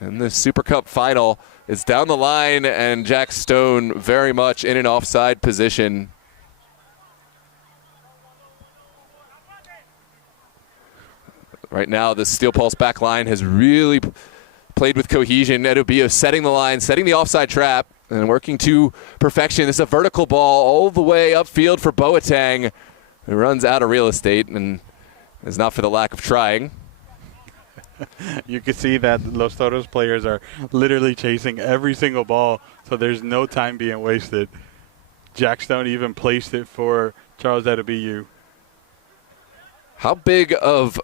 in the Supercup final. It's down the line, and Jack Stone very much in an offside position. Right now, the Steel Pulse back line has really played with cohesion. Edobio setting the line, setting the offside trap, and working to perfection. This is a vertical ball all the way upfield for Boateng, who runs out of real estate and is not for the lack of trying. You can see that Los Toros players are literally chasing every single ball, so there's no time being wasted. Jack Stone even placed it for Charles Edobio. How big of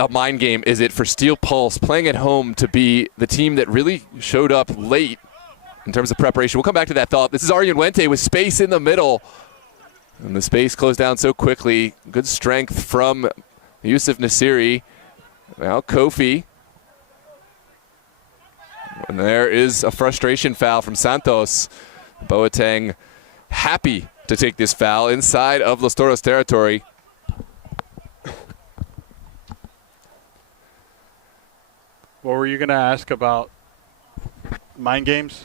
a mind game is it for Steel Pulse playing at home to be the team that really showed up late in terms of preparation? We'll come back to that thought. This is Arjen Wente with space in the middle, and the space closed down so quickly. Good strength from Yusuf Nasiri. Now Kofi. And there is a frustration foul from Santos. Boateng happy to take this foul inside of Los Toros territory. What were you going to ask about mind games?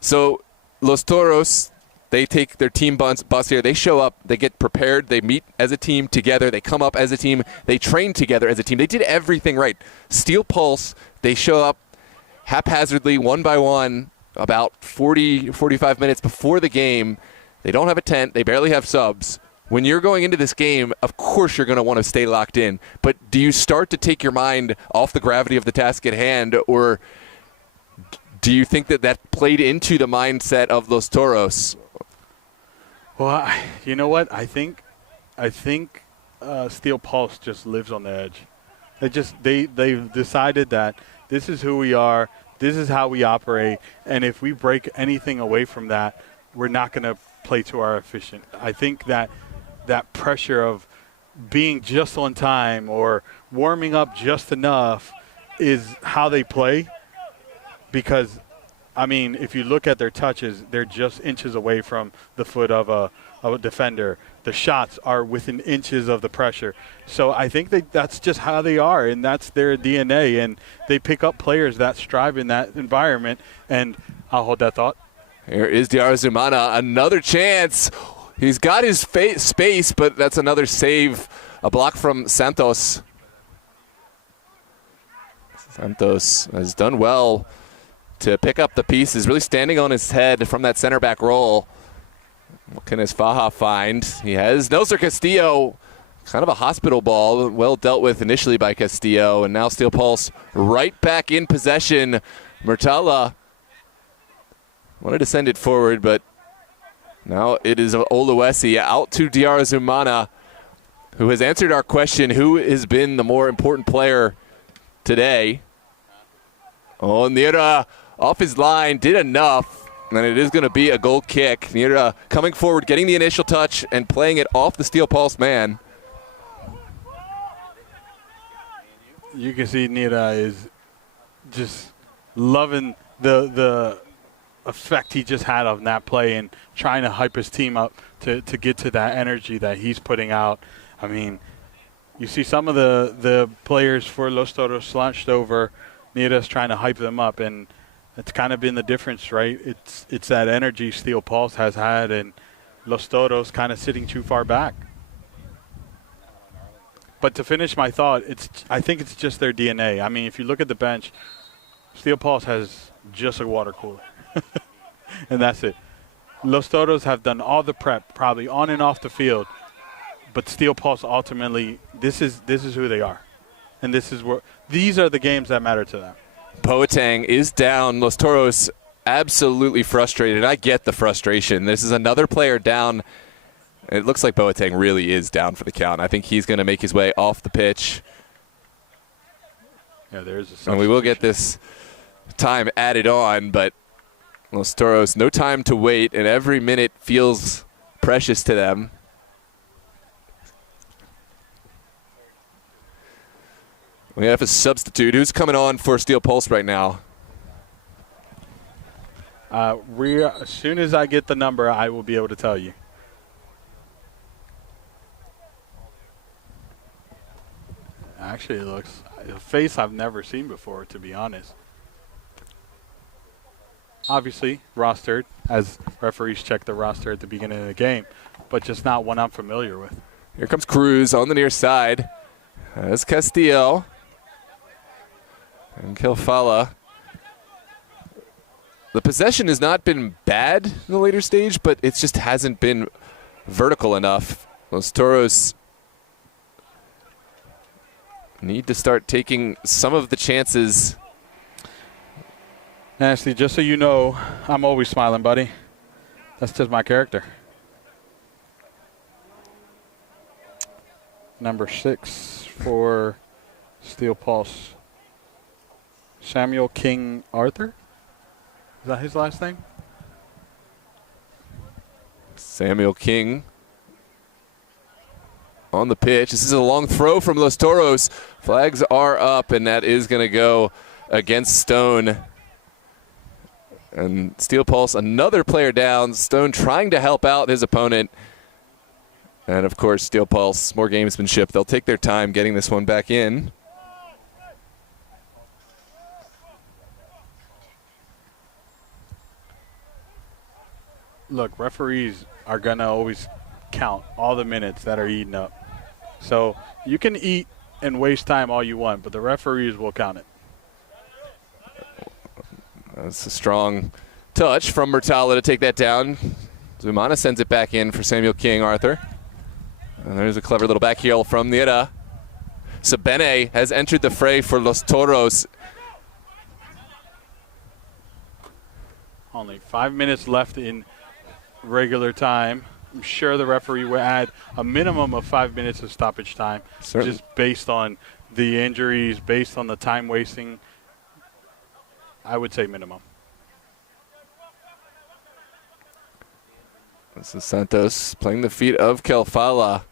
So Los Toros, they take their team bus here. They show up. They get prepared. They meet as a team together. They come up as a team. They train together as a team. They did everything right. Steel Pulse, they show up haphazardly, one by one, about 40, 45 minutes before the game. They don't have a tent. They barely have subs. When you're going into this game, of course you're going to want to stay locked in. But do you start to take your mind off the gravity of the task at hand, or do you think that that played into the mindset of Los Toros? Well, you know what? I think Steel Pulse just lives on the edge. They've decided that this is who we are, this is how we operate, and if we break anything away from that, we're not going to play to our efficient. I think that pressure of being just on time or warming up just enough is how they play, because I mean, if you look at their touches, they're just inches away from the foot of a defender. The shots are within inches of the pressure. So I think that's just how they are, and that's their DNA. And they pick up players that strive in that environment. And I'll hold that thought. Here is Diarra Zumana, another chance. He's got his space, but that's another save. A block from Santos. Santos has done well to pick up the pieces, really standing on his head from that center back role. What can Esfaha find? He has Nelson Castillo, kind of a hospital ball, well dealt with initially by Castillo, and now Steel Pulse right back in possession. Murtala wanted to send it forward, but now it is Oluwesi out to Diarra Zumana, who has answered our question, who has been the more important player today? Oh, Nira off his line, did enough, and it is going to be a goal kick. Nira coming forward, getting the initial touch, and playing it off the Steel Pulse man. You can see Nira is just loving the effect he just had on that play and trying to hype his team up to get to that energy that he's putting out. I mean, you see some of the players for Los Toros slouched over. Nira's trying to hype them up, and it's kind of been the difference, right? It's that energy Steel Pulse has had, and Los Toros kind of sitting too far back. But to finish my thought, I think it's just their DNA. I mean, if you look at the bench, Steel Pulse has just a water cooler, and that's it. Los Toros have done all the prep, probably on and off the field, but Steel Pulse ultimately, this is who they are, and these are the games that matter to them. Boateng is down. Los Toros absolutely frustrated. I get the frustration. This is another player down. It looks like Boateng really is down for the count. I think he's going to make his way off the pitch. Yeah, there's a substitution. And we will get this time added on, but Los Toros, no time to wait, and every minute feels precious to them. We have a substitute. Who's coming on for Steel Pulse right now? As soon as I get the number, I will be able to tell you. Actually, a face I've never seen before, to be honest. Obviously, rostered, as referees check the roster at the beginning of the game, but just not one I'm familiar with. Here comes Cruz on the near side. As Castillo. And Kilfala. The possession has not been bad in the later stage, but it just hasn't been vertical enough. Los Toros need to start taking some of the chances. Nasty, just so you know, I'm always smiling, buddy. That's just my character. Number 6 for Steel Pulse. Samuel King Arthur? Is that his last name? Samuel King on the pitch. This is a long throw from Los Toros. Flags are up, and that is going to go against Stone. And Steel Pulse, another player down. Stone trying to help out his opponent. And, of course, Steel Pulse, more gamesmanship. They'll take their time getting this one back in. Look, referees are going to always count all the minutes that are eaten up. So you can eat and waste time all you want, but the referees will count it. That's a strong touch from Murtala to take that down. Zumana sends it back in for Samuel King, Arthur. And there's a clever little back heel from Nira. Sabene has entered the fray for Los Toros. Only 5 minutes left in regular time. I'm sure the referee will add a minimum of 5 minutes of stoppage time, Certainly. just based on the injuries, based on the time wasting. I would say minimum. This is Santos playing the feet of Kelfala.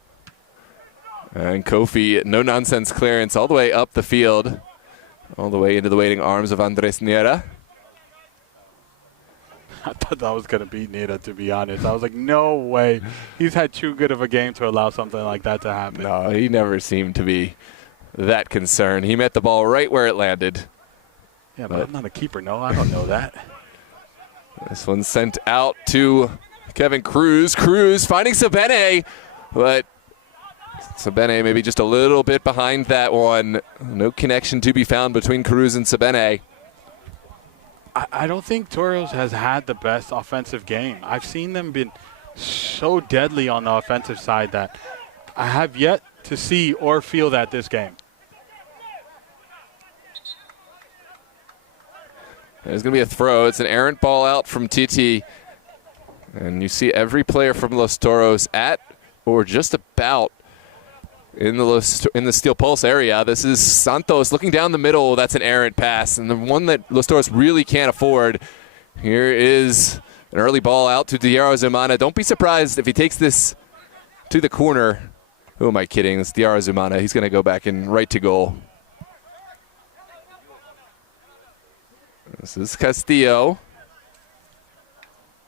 And Kofi, no-nonsense clearance all the way up the field, all the way into the waiting arms of Andres Niera. I thought that was going to be Nita, to be honest. I was like, no way. He's had too good of a game to allow something like that to happen. No, he never seemed to be that concerned. He met the ball right where it landed. Yeah, but I'm not a keeper. No, I don't know that. This one's sent out to Kevin Cruz. Cruz finding Sabene, but Sabene maybe just a little bit behind that one. No connection to be found between Cruz and Sabene. I don't think Toros has had the best offensive game. I've seen them been so deadly on the offensive side that I have yet to see or feel that this game. There's going to be a throw. It's an errant ball out from Titi. And you see every player from Los Toros at or just about in the Steel Pulse area. This is Santos looking down the middle. That's an errant pass, and the one that Los Toros really can't afford. Here is an early ball out to Diarra Zumana. Don't be surprised if he takes this to the corner. Who am I kidding? It's Diarra Zumana. He's going to go back and right to goal. This is Castillo.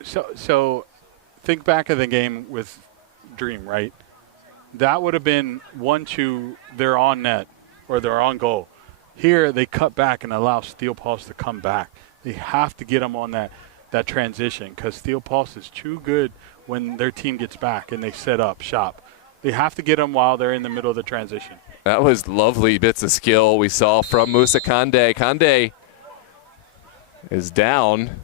So think back of the game with Dream, right? That would have been 1-2, they're on net or they're on goal. Here they cut back and allow Steel Pulse to come back. They have to get them on that transition because Steel Pulse is too good when their team gets back and they set up shop. They have to get them while they're in the middle of the transition. That was lovely bits of skill we saw from Musa Kande. Kande is down.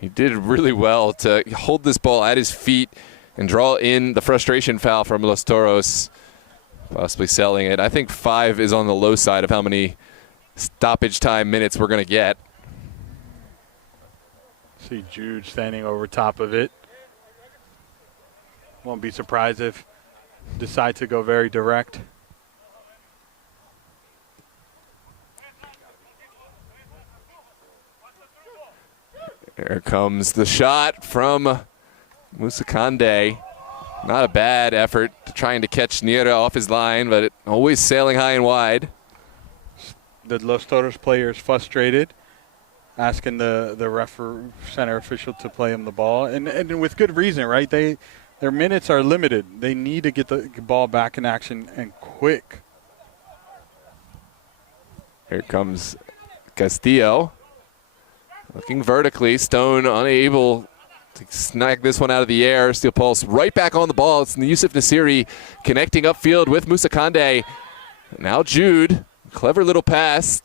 He did really well to hold this ball at his feet and draw in the frustration foul from Los Toros, possibly selling it. I think 5 is on the low side of how many stoppage time minutes we're going to get. See Jude standing over top of it. Won't be surprised if decide to go very direct. Here comes the shot from Musa Kande. Not a bad effort trying to catch Niera off his line, but always sailing high and wide. The Los Toros players frustrated, asking the center official to play him the ball, and with good reason, right? Their minutes are limited. They need to get the ball back in action and quick. Here comes Castillo. Looking vertically. Stone unable to snag this one out of the air. Steel Pulse right back on the ball. It's Yusuf Nasiri connecting upfield with Musa Kande. Now Jude. Clever little pass.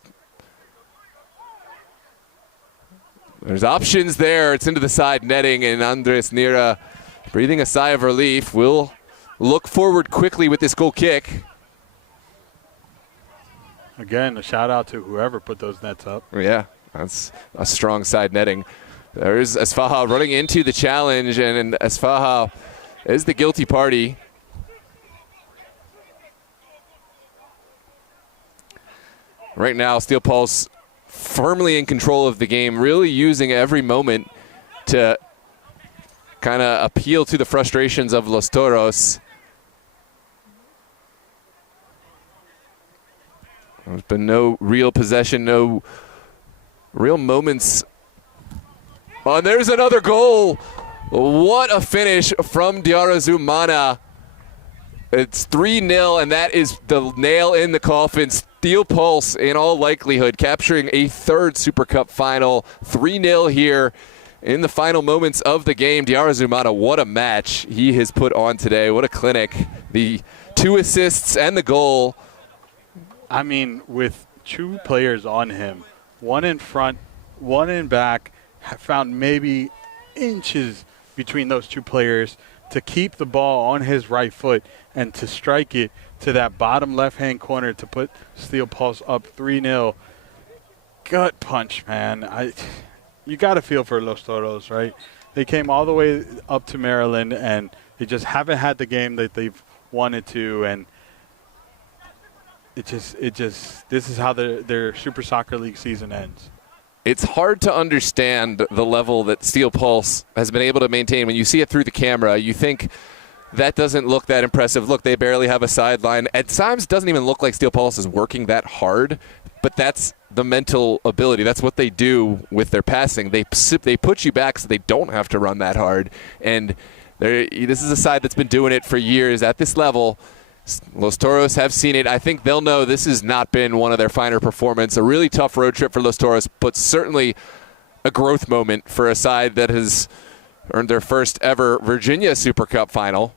There's options there. It's into the side netting, and Andres Nira, breathing a sigh of relief, will look forward quickly with this goal kick. Again, a shout out to whoever put those nets up. Yeah, that's a strong side netting. There's Asfaha running into the challenge, and Asfaha is the guilty party. Right now, Steel Pulse firmly in control of the game, really using every moment to kind of appeal to the frustrations of Los Toros. There's been no real possession, no real moments. Oh, and there's another goal. What a finish from Diarra Zumana. It's 3-0, and that is the nail in the coffin. Steel Pulse, in all likelihood, capturing a third Super Cup final. 3-0 here in the final moments of the game. Diarra Zumana, what a match he has put on today. What a clinic. The 2 assists and the goal. I mean, with 2 players on him, one in front, one in back, found maybe inches between those 2 players to keep the ball on his right foot and to strike it to that bottom left-hand corner to put Steel Pulse up 3-0. Gut punch, man. You got to feel for Los Toros, right? They came all the way up to Maryland, and they just haven't had the game that they've wanted to, and this is how their Super Soccer League season ends. It's hard to understand the level that Steel Pulse has been able to maintain. When you see it through the camera, you think that doesn't look that impressive. Look, they barely have a sideline. At times, it doesn't even look like Steel Pulse is working that hard, but that's the mental ability. That's what they do with their passing. They put you back so they don't have to run that hard. And this is a side that's been doing it for years at this level. Los Toros have seen it. I think they'll know this has not been one of their finer performances. A really tough road trip for Los Toros, but certainly a growth moment for a side that has earned their first ever Virginia Super Cup final.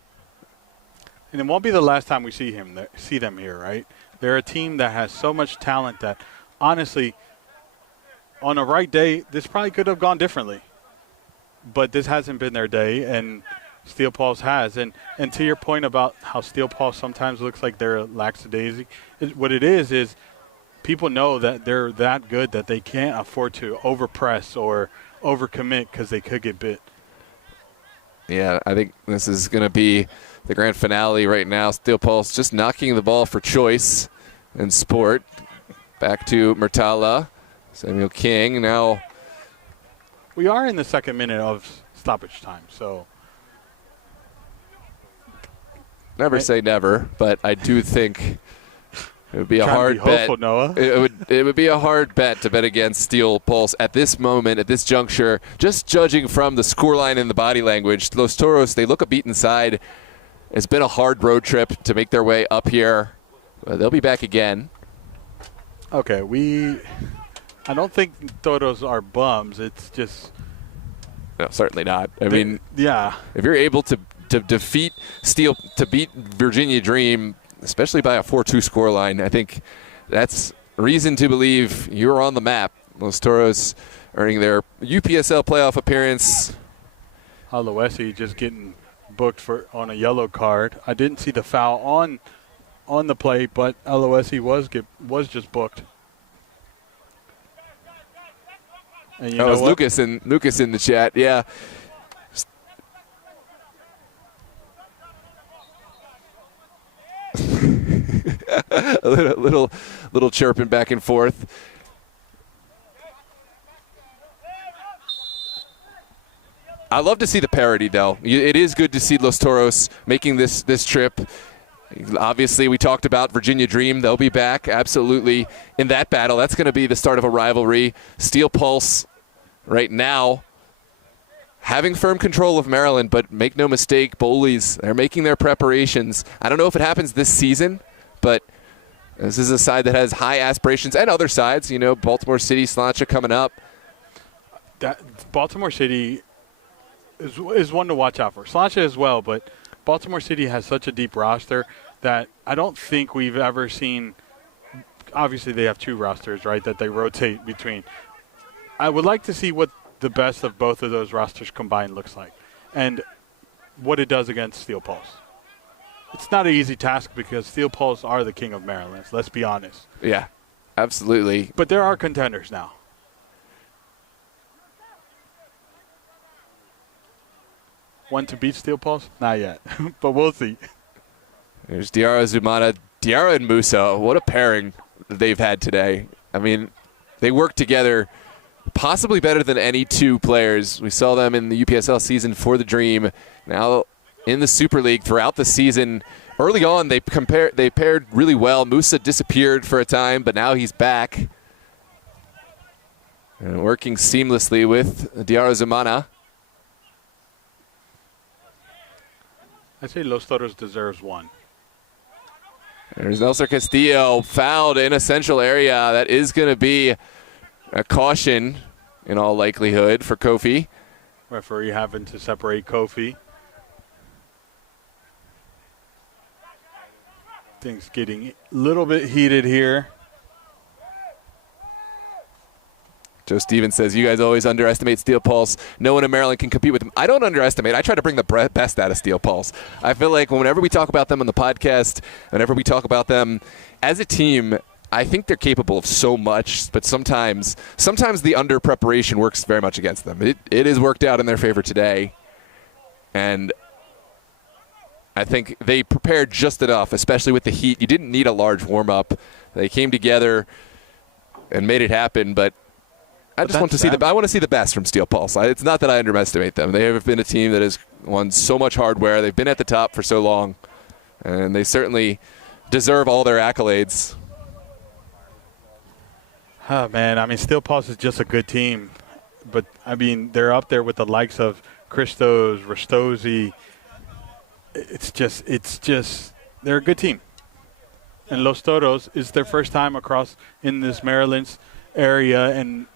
And it won't be the last time we see them here, right? They're a team that has so much talent that, honestly, on a right day, this probably could have gone differently. But this hasn't been their day, and Steel Pulse has. And to your point about how Steel Pulse sometimes looks like they're lackadaisy, what it is people know that they're that good that they can't afford to overpress or overcommit because they could get bit. Yeah, I think this is going to be the grand finale right now. Steel Pulse just knocking the ball for choice and sport. Back to Murtala. Samuel King now. We are in the second minute of stoppage time, so. Never say never, but I do think it would be a hard bet. Hopeful, Noah. It would be a hard bet to bet against Steel Pulse at this moment, at this juncture. Just judging from the scoreline and the body language, Los Toros, they look a beaten side. It's been a hard road trip to make their way up here. They'll be back again. Okay, I don't think Toros are bums. It's just. No, certainly not. I mean, yeah. If you're able to beat Virginia Dream, especially by a 4-2 scoreline, I think that's reason to believe you're on the map. Los Toros earning their UPSL playoff appearance. Aloisi just getting booked on a yellow card. I didn't see the foul on the play, but Aloisi was just booked. And you know was what? Lucas in the chat. Yeah. a little chirping back and forth. I love to see the parity, though. It is good to see Los Toros making this trip. Obviously, we talked about Virginia Dream. They'll be back, absolutely, in that battle. That's going to be the start of a rivalry. Steel Pulse, right now, having firm control of Maryland, but make no mistake, Goalies, they're making their preparations. I don't know if it happens this season, but This is a side that has high aspirations, and other sides, Baltimore City, Slancha coming up. That Baltimore City is one to watch out for. Slancha as well, but Baltimore City has such a deep roster that I don't think we've ever seen. Obviously, they have 2 rosters, right, that they rotate between. I would like to see what the best of both of those rosters combined looks like and what it does against Steel Pulse. It's not an easy task because Steel Pulse are the king of Maryland, let's be honest. Yeah, absolutely. But there are contenders now. One to beat Steel Pulse? Not yet, but we'll see. There's Diarra Zumana. Diarra and Musa, what a pairing they've had today. I mean, they work together possibly better than any 2 players. We saw them in the UPSL season for the Dream. Now in the Super League throughout the season. Early on, they paired really well. Musa disappeared for a time, but now he's back. And working seamlessly with Diarra Zumana. I say Los Toros deserves 1. There's Nelson Castillo fouled in a central area. That is going to be a caution in all likelihood for Kofi. Referee having to separate Kofi. Things getting a little bit heated here. Joe Stevens says, you guys always underestimate Steel Pulse. No one in Maryland can compete with them. I don't underestimate. I try to bring the best out of Steel Pulse. I feel like whenever we talk about them on the podcast, whenever we talk about them as a team, I think they're capable of so much, but sometimes the under preparation works very much against them. It has worked out in their favor today, and I think they prepared just enough, especially with the heat. You didn't need a large warm-up. They came together and made it happen, but I want to see the best from Steel Pulse. It's not that I underestimate them. They have been a team that has won so much hardware. They've been at the top for so long, and they certainly deserve all their accolades. Oh, man. I mean, Steel Pulse is just a good team. But, I mean, they're up there with the likes of Christos, Restosi. It's just they're a good team. And Los Toros is their first time across in this Maryland's area. And,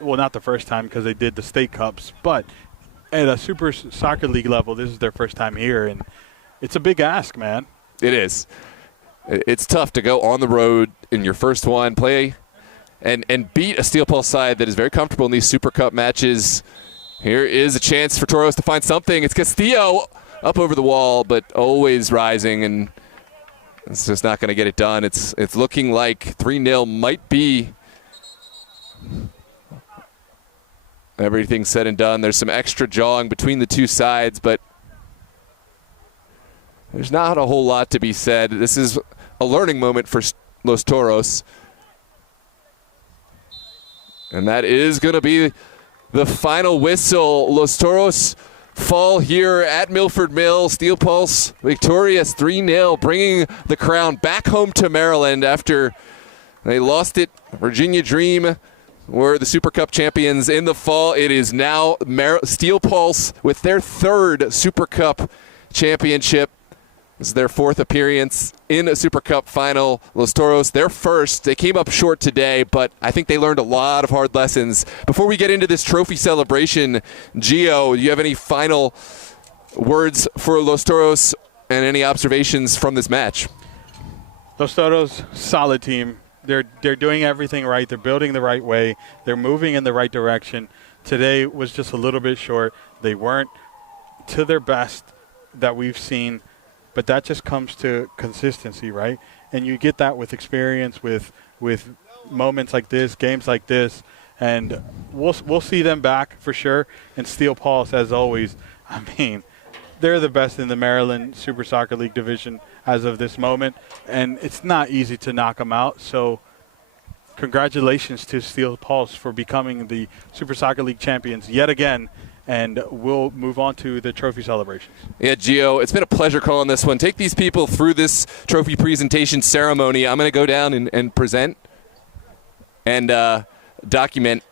well, not the first time because they did the state cups. But at a Super Soccer League level, this is their first time here. And it's a big ask, man. It is. It's tough to go on the road in your first one, play and beat a Steel Pulse side that is very comfortable in these Super Cup matches. Here is a chance for Toros to find something. It's Castillo up over the wall, but always rising, and it's just not going to get it done. It's looking like 3-0 might be everything said and done. There's some extra jawing between the 2 sides, but there's not a whole lot to be said. This is a learning moment for Los Toros. And that is going to be the final whistle. Los Toros fall here at Milford Mill. Steel Pulse victorious 3-0, bringing the crown back home to Maryland after they lost it. Virginia Dream were the Super Cup champions in the fall. It is now Steel Pulse with their 3rd Super Cup championship. This is their 4th appearance in a Super Cup final. Los Toros, their first. They came up short today, but I think they learned a lot of hard lessons. Before we get into this trophy celebration, Gio, do you have any final words for Los Toros and any observations from this match? Los Toros, solid team. They're doing everything right. They're building the right way. They're moving in the right direction. Today was just a little bit short. They weren't to their best that we've seen. But that just comes to consistency, right? And you get that with experience, with moments like this, games like this, and we'll see them back for sure. And Steel Pulse, as always, I mean, they're the best in the Maryland Super Soccer League division as of this moment, and it's not easy to knock them out. So congratulations to Steel Pulse for becoming the Super Soccer League champions yet again. And we'll move on to the trophy celebrations. Yeah, Gio, it's been a pleasure calling this one. Take these people through this trophy presentation ceremony. I'm going to go down and present and document.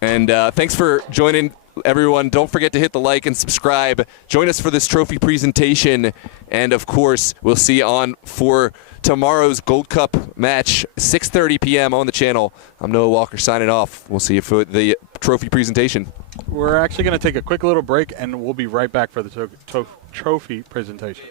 And thanks for joining Everyone, don't forget to hit the like and subscribe. Join us for this trophy presentation. And, of course, we'll see you on for tomorrow's Gold Cup match, 6:30 p.m. on the channel. I'm Noah Walker signing off. We'll see you for the trophy presentation. We're actually going to take a quick little break, and we'll be right back for the trophy presentation.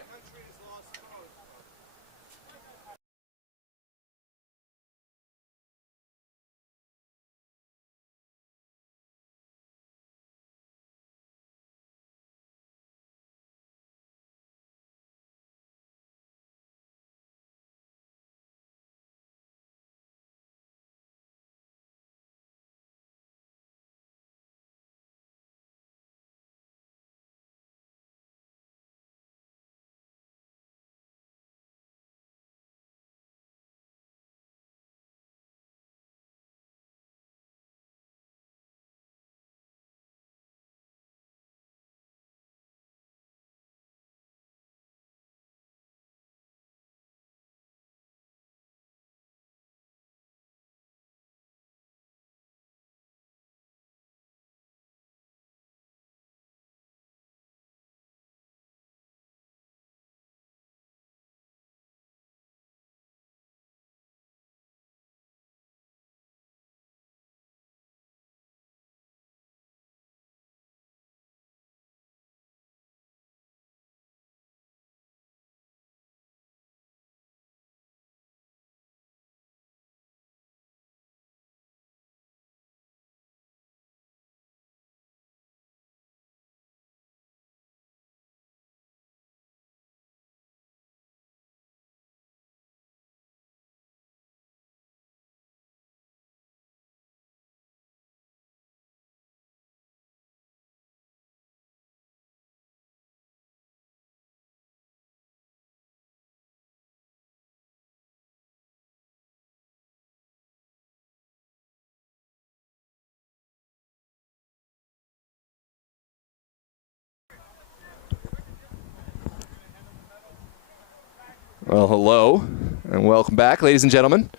Well, hello, and welcome back, ladies and gentlemen.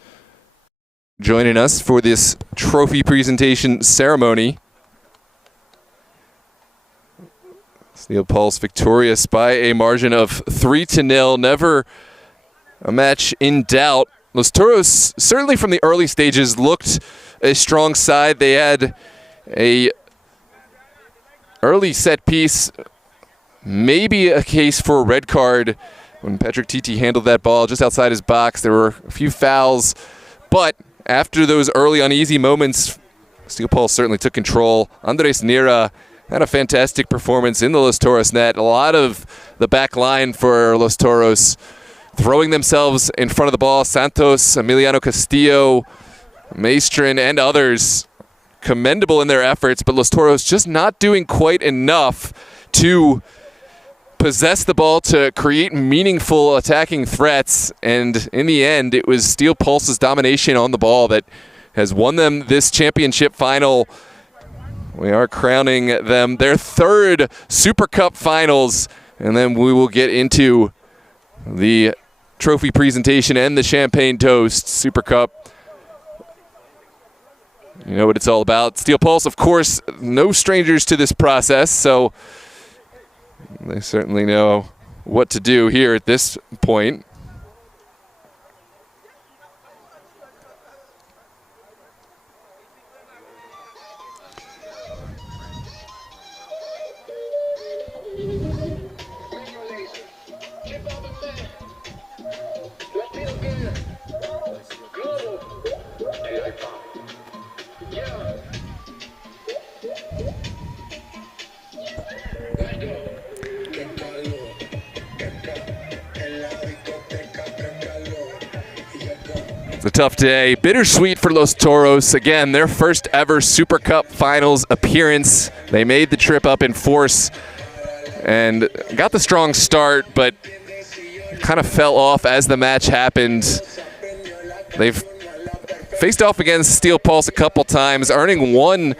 Joining us for this trophy presentation ceremony, Steel Pulse victorious by a margin of 3-0. Never a match in doubt. Los Toros, certainly from the early stages, looked a strong side. They had a early set piece, maybe a case for a red card when Patrick Titi handled that ball just outside his box. There were a few fouls, but after those early uneasy moments, Steel Pulse certainly took control. Andres Nira had a fantastic performance in the Los Toros net. A lot of the back line for Los Toros throwing themselves in front of the ball. Santos, Emiliano Castillo, Maestrin, and others commendable in their efforts, but Los Toros just not doing quite enough to possess the ball to create meaningful attacking threats, and in the end it was Steel Pulse's domination on the ball that has won them this championship final. We are crowning them their third Supercup finals, and then we will get into the trophy presentation and the champagne toast. Supercup, you know what it's all about. Steel Pulse, of course, no strangers to this process, so they certainly know what to do here at this point. It's a tough day. Bittersweet for Los Toros. Again, their first ever Super Cup Finals appearance. They made the trip up in force and got the strong start, but kind of fell off as the match happened. They've faced off against Steel Pulse a couple times, earning one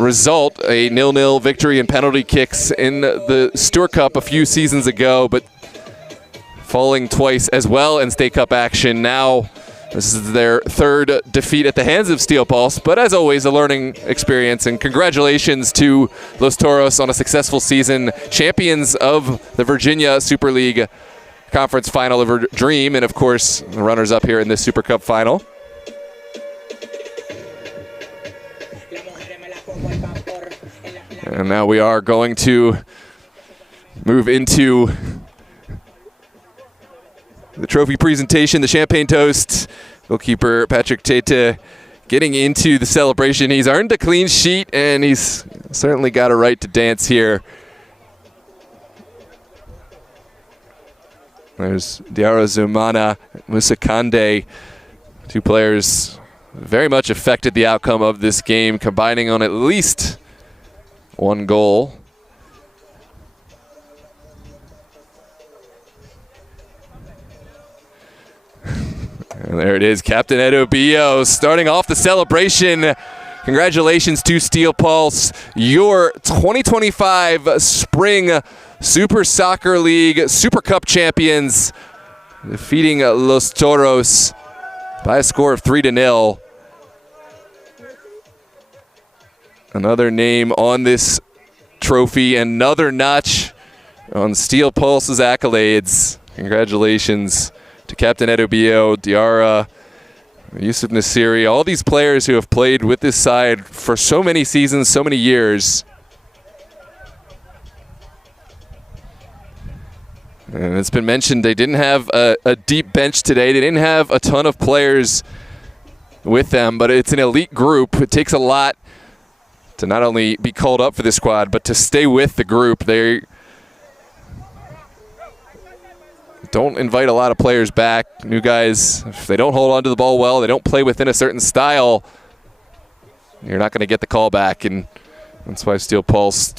result, a 0-0 victory in penalty kicks in the Stewart Cup a few seasons ago, but falling twice as well in State Cup action. Now This is their third defeat at the hands of Steel Pulse, but as always, a learning experience. And congratulations to Los Toros on a successful season, champions of the Virginia Super League Conference Final of Dream, and of course, runners-up here in the Supercup Final. And now we are going to move into the trophy presentation, the champagne toast. Goalkeeper Patrick Tete getting into the celebration. He's earned a clean sheet, and he's certainly got a right to dance here. There's Diarra Zumana, Musa Kande, two players very much affected the outcome of this game, combining on at least one goal. And there it is, Captain Ed Obio starting off the celebration. Congratulations to Steel Pulse, your 2025 Spring Super Soccer League Super Cup champions, defeating Los Toros by a score of 3-0. Another name on this trophy, another notch on Steel Pulse's accolades. Congratulations to Captain Ed Obio, Diarra, Yusuf Nasiri, all these players who have played with this side for so many seasons, so many years. And it's been mentioned they didn't have a deep bench today. They didn't have a ton of players with them, but it's an elite group. It takes a lot to not only be called up for this squad, but to stay with the group. They don't invite a lot of players back. New guys, if they don't hold on to the ball well, they don't play within a certain style, you're not going to get the call back. And that's why Steel Pulse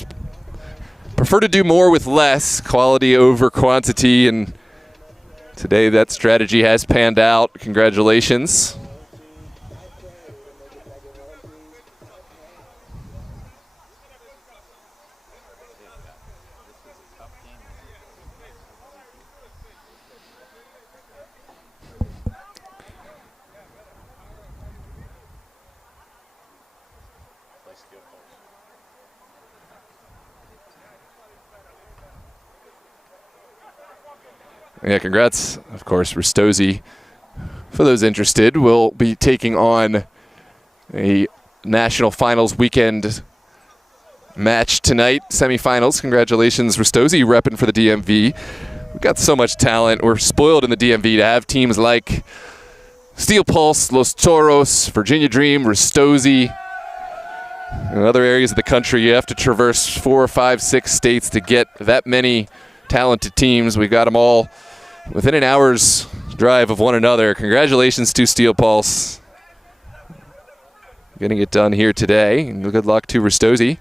prefer to do more with less, quality over quantity. And today that strategy has panned out. Congratulations. Yeah, congrats, of course, Ristosi. For those interested, will be taking on a national finals weekend match tonight, semifinals. Congratulations, Ristosi, repping for the DMV. We've got so much talent. We're spoiled in the DMV to have teams like Steel Pulse, Los Toros, Virginia Dream, Ristosi. In other areas of the country, you have to traverse 4, 5, 6 states to get that many talented teams. We got them all within an hour's drive of one another. Congratulations to Steel Pulse. Getting it done here today. And good luck to Ristosi.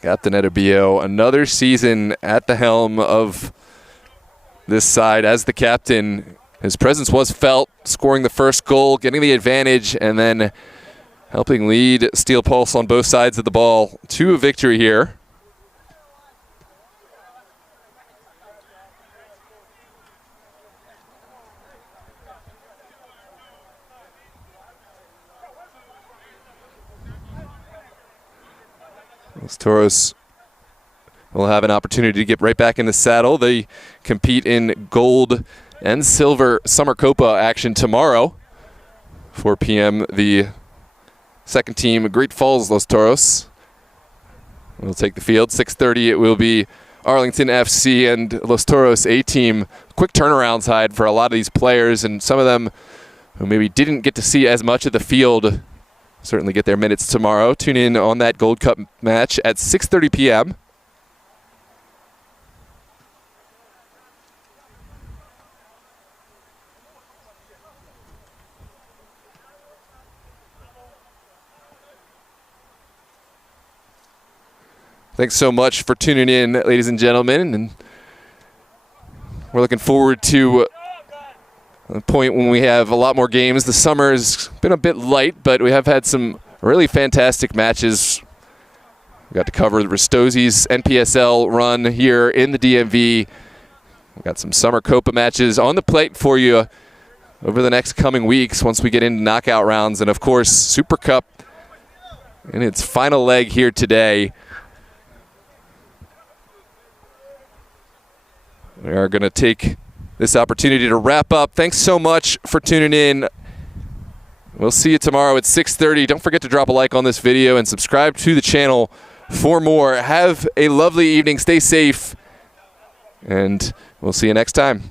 Captain Ed Obio, another season at the helm of this side as the captain. His presence was felt, scoring the first goal, getting the advantage, and then helping lead Steel Pulse on both sides of the ball to a victory here. Los Toros will have an opportunity to get right back in the saddle. They compete in gold and silver Summer Copa action tomorrow. 4 p.m. the second team, Great Falls Los Toros, will take the field. 6:30 it will be Arlington FC and Los Toros A-team. Quick turnaround side for a lot of these players, and some of them who maybe didn't get to see as much of the field certainly get their minutes tomorrow. Tune in on that Gold Cup match at 6:30 p.m. Thanks so much for tuning in, ladies and gentlemen. And we're looking forward to a point when we have a lot more games. The summer has been a bit light, but we have had some really fantastic matches. We got to cover Ristosi's NPSL run here in the DMV. We've got some Summer Copa matches on the plate for you over the next coming weeks once we get into knockout rounds. And, of course, Super Cup in its final leg here today. We are going to take this opportunity to wrap up. Thanks so much for tuning in. We'll see you tomorrow at 6:30. Don't forget to drop a like on this video and subscribe to the channel for more. Have a lovely evening. Stay safe. And we'll see you next time.